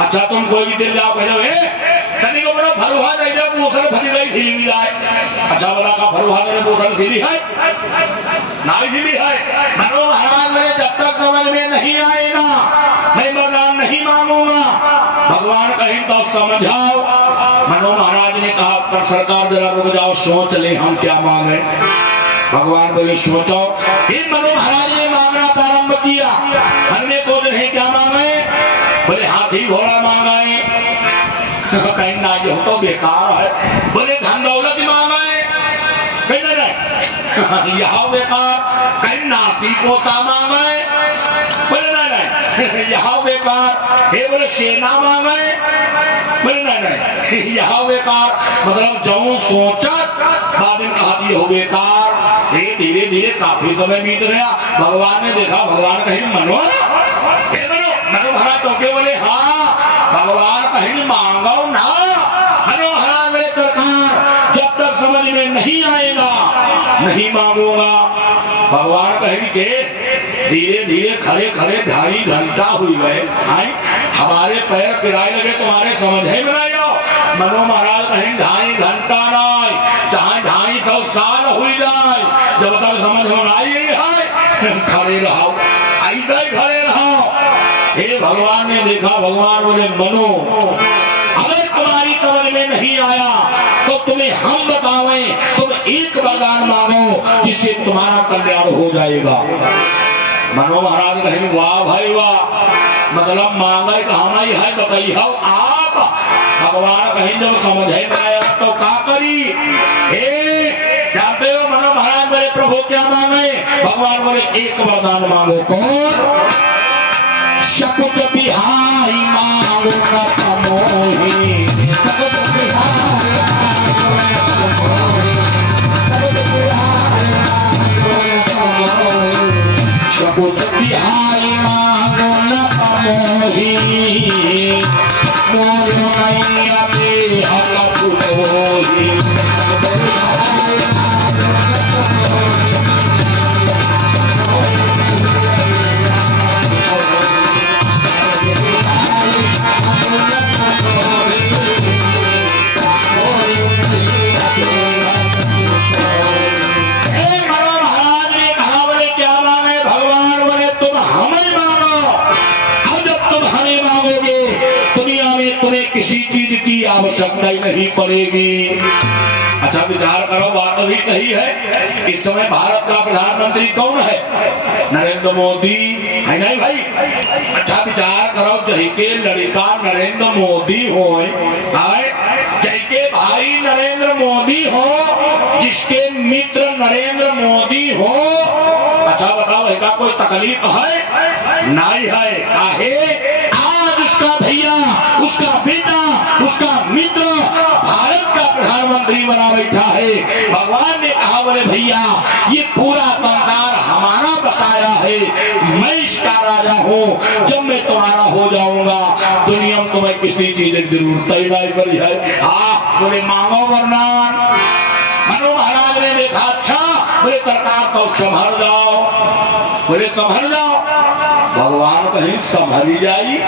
अच्छा तुम कोई भी दिल जाओ कहो तनी को बोलो फरुहा नहीं जाओ पूछल फटी गई सिली भी जाए। अच्छा बोला का फरुहा मेरे पूछल सिली है नहीं सिली है। मनो महाराज मेरे जब तक समझ में नहीं आएगा मैं वरदान नहीं मांगूंगा। भगवान कहीं तो समझाओ। मनो महाराज ने कहा पर सरकार जरा रुक जाओ, सोच ले हम क्या मांगे। भगवान बोले सोचो। मनो महाराज ने मांगना प्रारंभ किया, मन में सोच रहे क्या मांगे। बोले हाथी घोड़ा मांगे, कहीं ना ये तो बेकार है। बोले धन दौलत मांगे, कहीं नहीं यह बेकार। कहीं नाती पोता मांगे, बोले नहीं यह बेकार। हे बोले सेना मांगे, बोले नहीं यह बेकार। मतलब जो सोचा बाद में कहा दिए हो बेकार। धीरे धीरे काफी समय बीत गया। भगवान ने देखा, भगवान कहीं मनो मनो महाराज तो के बोले हाँ भगवान कहीं मांगो ना। मनो महाराज मेरे सरकार जब तक समझ में नहीं आएगा नहीं मांगूंगा। भगवान कहीं के धीरे धीरे खड़े खड़े 2.5 घंटा हुई गए, हमारे पैर पिराए लगे, तुम्हारे समझ ही में नहीं आओ। मनो महाराज कहीं 2.5 घंटा नहीं, चाहे 250 साल हुई जाए जब तक समझ में आई है खड़े रहो, ऐसे खड़े रहो। हे भगवान ने देखा, भगवान बोले मनो अगर तुम्हारी समझ में नहीं आया तो तुम्हें हम बतावें, तुम एक वरदान मांगो जिससे तुम्हारा कल्याण हो जाएगा। मनो महाराज कहें वाह भाई वाह, मतलब मांगे कहा है बताइए आप। भगवान कहीं जब समझ में आया तो क्या करी। जानते हो मनो महाराज मेरे प्रभु क्या मांगे। भगवान बोले एक वरदान मांगो। कौन? शकुत बिहारी मांगो न तमोही। शकुत बिहारी मांगो न तमोही। मोर मैया दे हक होही। आवश्यकता ही नहीं पड़ेगी। अच्छा विचार करो, बात तो भी सही है। इस समय भारत का प्रधानमंत्री कौन है? नरेंद्र मोदी है नहीं भाई? अच्छा विचार करो, जही के लड़का नरेंद्र मोदी हो, जही के भाई नरेंद्र मोदी हो, जिसके मित्र नरेंद्र मोदी हो, अच्छा बताओ इसका कोई तकलीफ है? नहीं है। आहे आज उसका भैया, उसका पिता, उसका मित्र भारत का प्रधानमंत्री बना बैठा है। भगवान ने कहा बोले भैया ये पूरा संसार हमारा बसाया है, मैं इसका राजा हूँ। जब मैं तुम्हारा हो जाऊंगा दुनिया में तुम्हें किसी चीज की जरूरत ही नहीं पड़ी है। बोले मांगो वरदान। मनु महाराज ने देखा, अच्छा बोले सरकार तो संभल जाओ। बोले संभल जाओ, भगवान कहीं संभल जाई।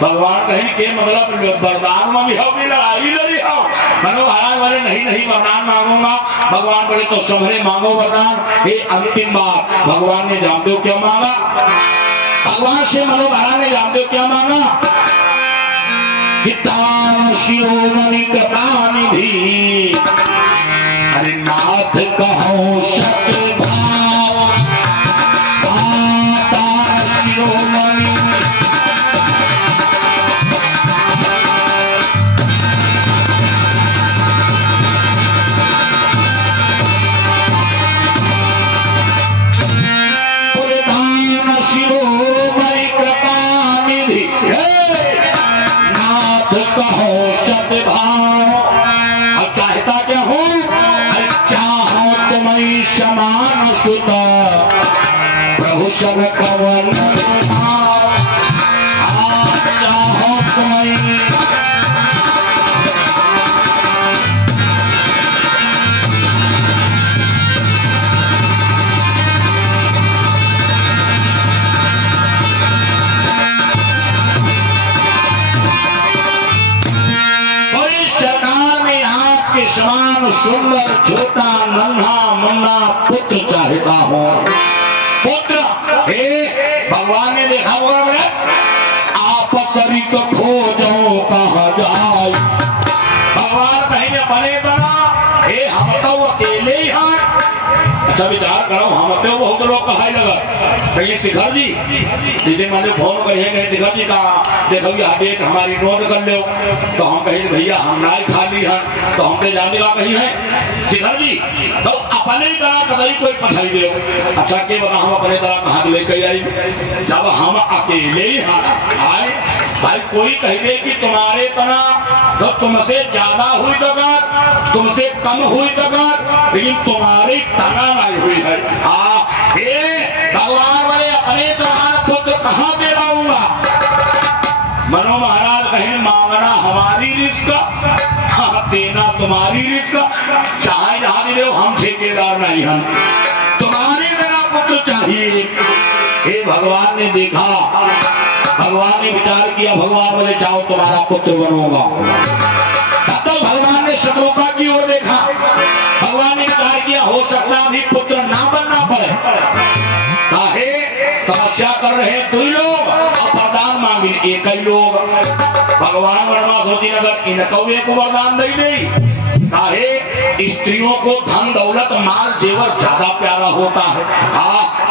भगवान कहीं के मतलब वरदान मांगी हो भी लड़ाई लड़ी हो। मनु महाराज बोले नहीं नहीं वरदान मांगूंगा। भगवान बोले तो संभले मांगो वरदान। ये अंतिम बात भगवान ने जानते हो क्या मांगा? भगवान से मनु महाराज ने जानते हो क्या मांगा? दान शिरोमणि कृपानिधि, अरे नाथ कहो सतभाव, दान शिरोमणि। बोले दान शिरोमणि कृपानिधि, कहो सद्भाव। अब चाहता क्या हो? चाहो तुम्हें समान सुत, प्रभु सब कवन भाव। चाहो तुम्हें समान सुंदर छोटा नन्हा मुन्ना पुत्र चाहता हूँ। पुत्र भगवान ने देखा बोला मेरे आप सरिक खोजो कहाँ जाए। भगवान कहीं बने बना हम तो अकेले ही हैं। अच्छा विचार करो, हम तो बहुत लोग कहा लगा कहीं शिखर जी जिसे मैंने फोन कहे शिखर जी का देखो डेट हमारी नोट कर लो। तो हम कहे भैया हम ना खा ली है तो हमने जाने का कहीं है शिखर जी तो अपने तरह कभी कोई पठाई दे। अच्छा के बता हम अपने तरह कहाँ लेकर आई? जब हम अकेले ही आए भाई कोई कह दे कि तुम्हारे तरह तो तुमसे ज्यादा हुई दगार, तुमसे कम हुई दगार, लेकिन तुम्हारी तना नहीं हुई है। भगवान वाले अपने समान पुत्र कहाँ दे लाऊंगा? मनु महाराज कहीं मांगना हमारी रिस्क, देना तुम्हारी रिस्क। चाहे जहां दे हम ठेकेदार नहीं हम, तुम्हारे मेरा पुत्र चाहिए। हे भगवान ने देखा, भगवान ने विचार किया, भगवान बोले जाओ तुम्हारा पुत्र बनूंगा। तब तो भगवान ने शत्रुघ्न की ओर देखा, भगवान ने विचार किया हो सकता अभी पुत्र ना बनना पड़े। काहे तपस्या कर रहे दो लोग और वरदान मांगे एक ही लोग। भगवान वर्मा सोची नगर इनको एक वरदान नहीं दे। काहे स्त्रियों को धन दौलत माल जेवर ज्यादा प्यारा होता है,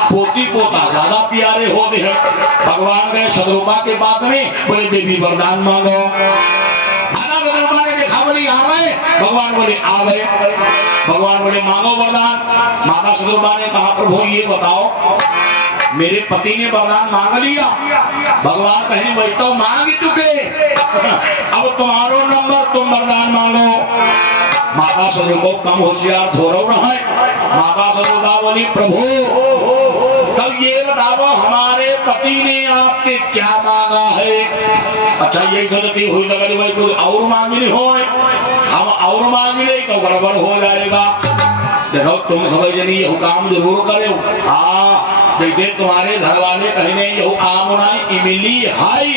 पोती पोता ज्यादा प्यारे होते हैं। भगवान गए शत्रुपा के बात में बोले देवी वरदान मांगो। शत्रुपा ने देखा बोली आ गए, भगवान बोले आ गए। भगवान बोले मांगो वरदान। माता शत्रुपा ने कहा प्रभु ये बताओ मेरे पति ने वरदान मांग लिया। भगवान कहीं वही तो मांग चुके, अब तुम्हारो नंबर तुम वरदान मांगो। माता स्वरूप कम होशियार थोड़ा रहा है। माता स्वरूपा बोली प्रभु तब ये बताओ हमारे पति ने आपसे क्या मांगा है? अच्छा यही सोचती हुई लगा भाई कुछ और मांगनी हो, हम और मांग ले तो गड़बड़ हो जाएगा। देखो तुम समझ नहीं ये काम जरूर करे। जैसे तुम्हारे घर वाले कहने ये आम नहीं इमली हाई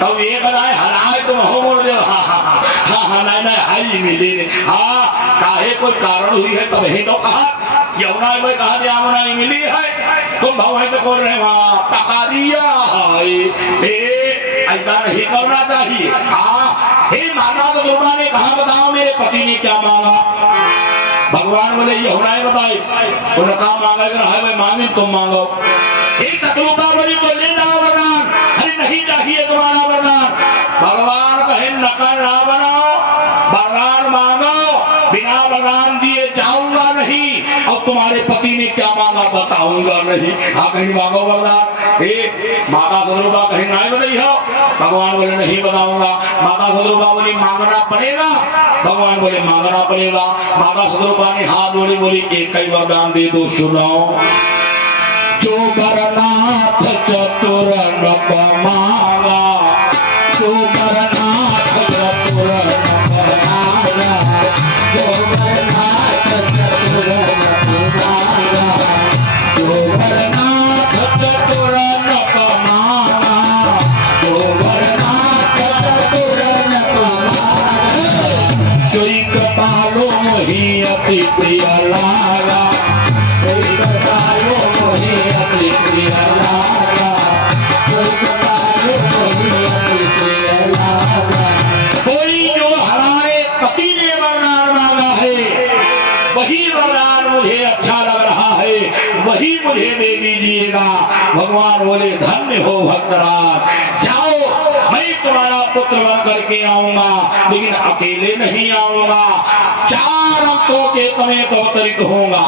तो एक हराए तुम हो बोल दे हाँ नहीं हाई इमली ने काहे कोई कारण हुई है तब ही तो कहा यमुना में कहा दे आम नहीं मिली है तुम भाव है तो बोल रहे वहां पका दिया ऐसा नहीं करना चाहिए। हाँ, हे माता सदरूपा ने कहा बताओ मेरे पति ने क्या मांगा। भगवान बोले ये होना है बताए, उन्होंने कहा मांगा है भाई मांगे तुम मांगो। एक सतरूपा बोली तो ले जाओ वरदान। अरे नहीं चाहिए तुम्हारा वरदान। भगवान कहे नकल ना बनाओ, वरदान मांगो, बिना वरदान दिए जाऊंगा नहीं, और तुम्हारे पति ने क्या मांगा बताऊंगा नहीं। हाँ कहीं मांगो वरदान। माता सदरूपा कहीं नहीं बताई हो। भगवान बोले नहीं बताऊंगा। माता सदरूपा बोली मांगना पड़ेगा। भगवान बोले मांगना पड़ेगा। माता सदरूपा ने हाथ जोड़ी बोली एक ही वरदान दे दो सुनो। जो बरनाथ चतुर नप मांगा, जो बरनाथ चतुर नप मांगा, जो बरनाथ चतुर नप मांगा, जो बरनाथ चतुर नप मांगा, जो बरनाथ चतुर नप मांगा, सोई कृपालो मोहि अति प्रिय लागा, सोई कृपालो मोहि अति प्रिय लागा, सोई कृपालो मोहि अति प्रिय लागा। कोई जो हमारे पति ने वरदान मांगा है वही वरदान मुझे अच्छा लग रहा है, वही मुझे दे दीजिएगा। भगवान बोले धन्य हो भक्तराज, जाओ मैं तुम्हारा पुत्र बन करके आऊंगा, लेकिन अकेले नहीं आऊंगा, 4 अंकों के समेत अवतरित होगा।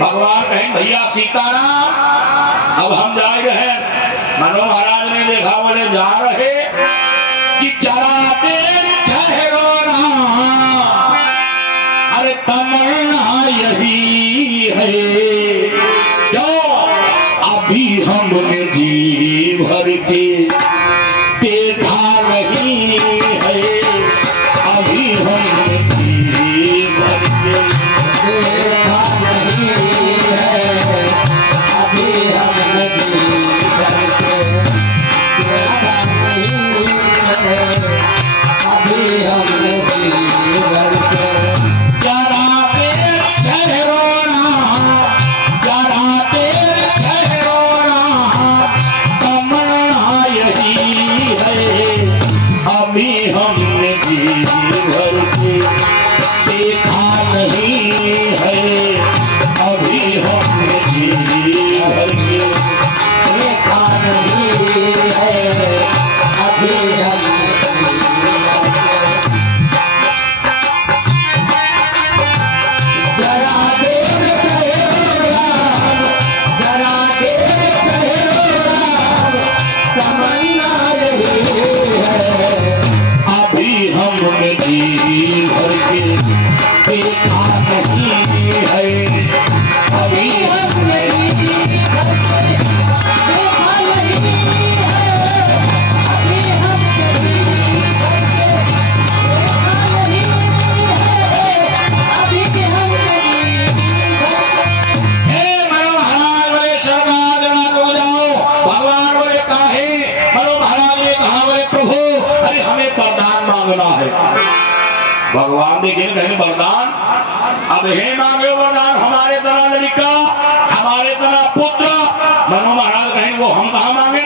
भगवान कहें भैया सीताराम अब हम जा रहे हैं। मनो महाराज ने देखा बोले जा रहे कि जरा देर ठहरो ना, अरे तमन्ना यही है जो अभी हमने जी भर के देखा नहीं है, अभी हमने जी भर के देखा नहीं है, अभी हमने जी भर के देखा नहीं है, अभी हमने जी भर के। जरा देर ठहरो ना, जरा देर ठहरो ना, तमन्ना यही है, अभी हमने जी भर के देखा नहीं है, अभी हमने जी भर के देखा नहीं है, अभी हमने जी भर के। जरा देर ठहरो राम, जरा देर ठहरो राम, तमन्ना यही है, अभी हमने जी भर के देखा नहीं है, अभी हमने जी भर के देखा नहीं है, अभी हमने जी भर के देखा नहीं है, अभी हमने जी भर के। हे मनो महाराज बोले शरणागत जना रुक जाओ। भगवान बोले काहे? मनो महाराज ने कहा बोले प्रभु अरे हमें वरदान मांगना है। भगवान ने कहे वरदान, अब हे मांगे वरदान, हमारे तना लड़का, हमारे तना पुत्र। मनो महाराज कहें वो हम कहा मांगे,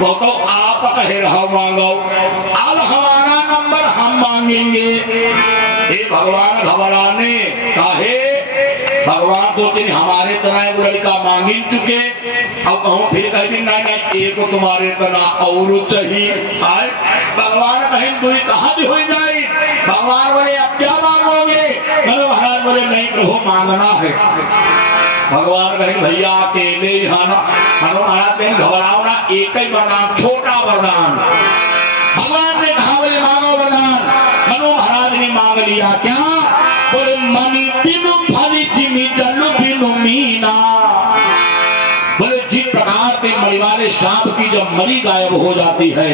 वो तो आप कहे रहो मांगो, अब हमारा नंबर हम मांगेंगे। हे भगवान घबराने काहे? भगवान तो तीन हमारे तना एक लड़का मांग ही चुके, अब कहूँ फिर कहेंगे नहीं नहीं एक तुम्हारे तना और चाहिए। भगवान कहें तू कहाँ भी हो जाए। भगवान बोले अब क्या मांगोगे? मनो महाराज बोले नहीं प्रभु मांगना है। भगवान कहें भैया अकेले ही आना। मनो महाराज कहें घबराओ ना, एक ही वरदान, छोटा वरदान। भगवान ने कहा बोले मांगो वरदान। मनो महाराज ने मांग लिया क्या? बोले मणि बिनु फली जिमी जलु बिनु मीना। बोले जिस प्रकार से मणि वाले सांप की जब मणि गायब हो जाती है,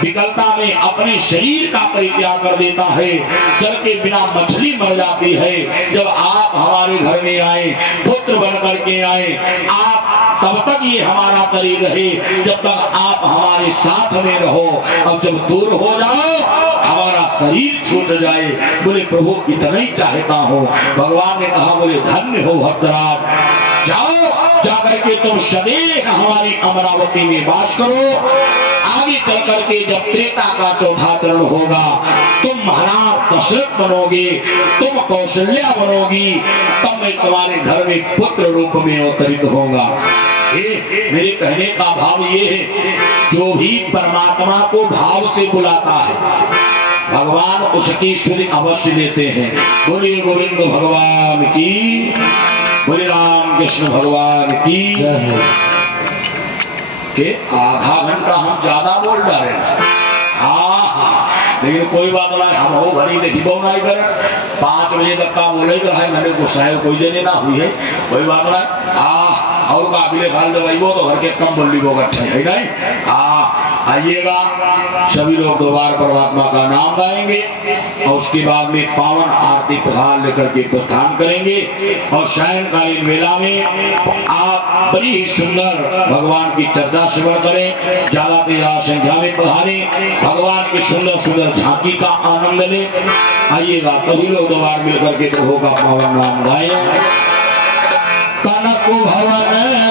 विकलता में अपने शरीर का परित्याग कर देता है, जल के बिना मछली मर जाती है। जब आप हमारे घर में आए, पुत्र बन करके आए, आप तब तक ये हमारा तरी रहे जब तक आप हमारे साथ में रहो। अब जब दूर हो जाओ हमारा शरीर छूट जाए। बोले प्रभु इतना ही चाहता हूँ। भगवान ने कहा बोले धन्य हो भक्तराज, जाओ जाकर के तुम सदैव हमारी अमरावती में वास करो। आगे चल करके जब त्रेता का चौथा चरण होगा, तुम महाराज दशरथ बनोगे, तुम कौशल्या बनोगी, तब मैं तुम्हारे घर में पुत्र रूप में अवतरित होगा। मेरे कहने का भाव ये है, जो भी परमात्मा को भाव से बुलाता है भगवान उसकी सुधि अवश्य देते हैं। बोलिए गोविंद भगवान की, बोले राम कृष्ण भगवान की। के आधा घंटा हम ज्यादा बोल डाले ना, हाँ, लेकिन कोई बात नहीं, हम हो भरी देखी बहु नहीं कर 5 बजे तक का बोले तो है, मैंने गुस्सा कोई देने ना हुई है, कोई बात नहीं। हाँ, और का अगले साल जब वो तो घर के कम बोली वो इकट्ठे है नहीं। हाँ, आइएगा, सभी लोग 2 बार परमात्मा का नाम गाएंगे और उसके बाद में पावन आरती प्रसाद लेकर के प्रस्थान करेंगे। और सायंकालीन वेला में आप बड़ी ही सुंदर भगवान की चर्चा श्रवण करें, ज्यादा से ज्यादा संख्या में पधारें, भगवान की सुंदर सुंदर झांकी का आनंद लें। आइएगा, सभी लोग 2 बार मिलकर के प्रभु का पावन नाम गाएं। कनक भवन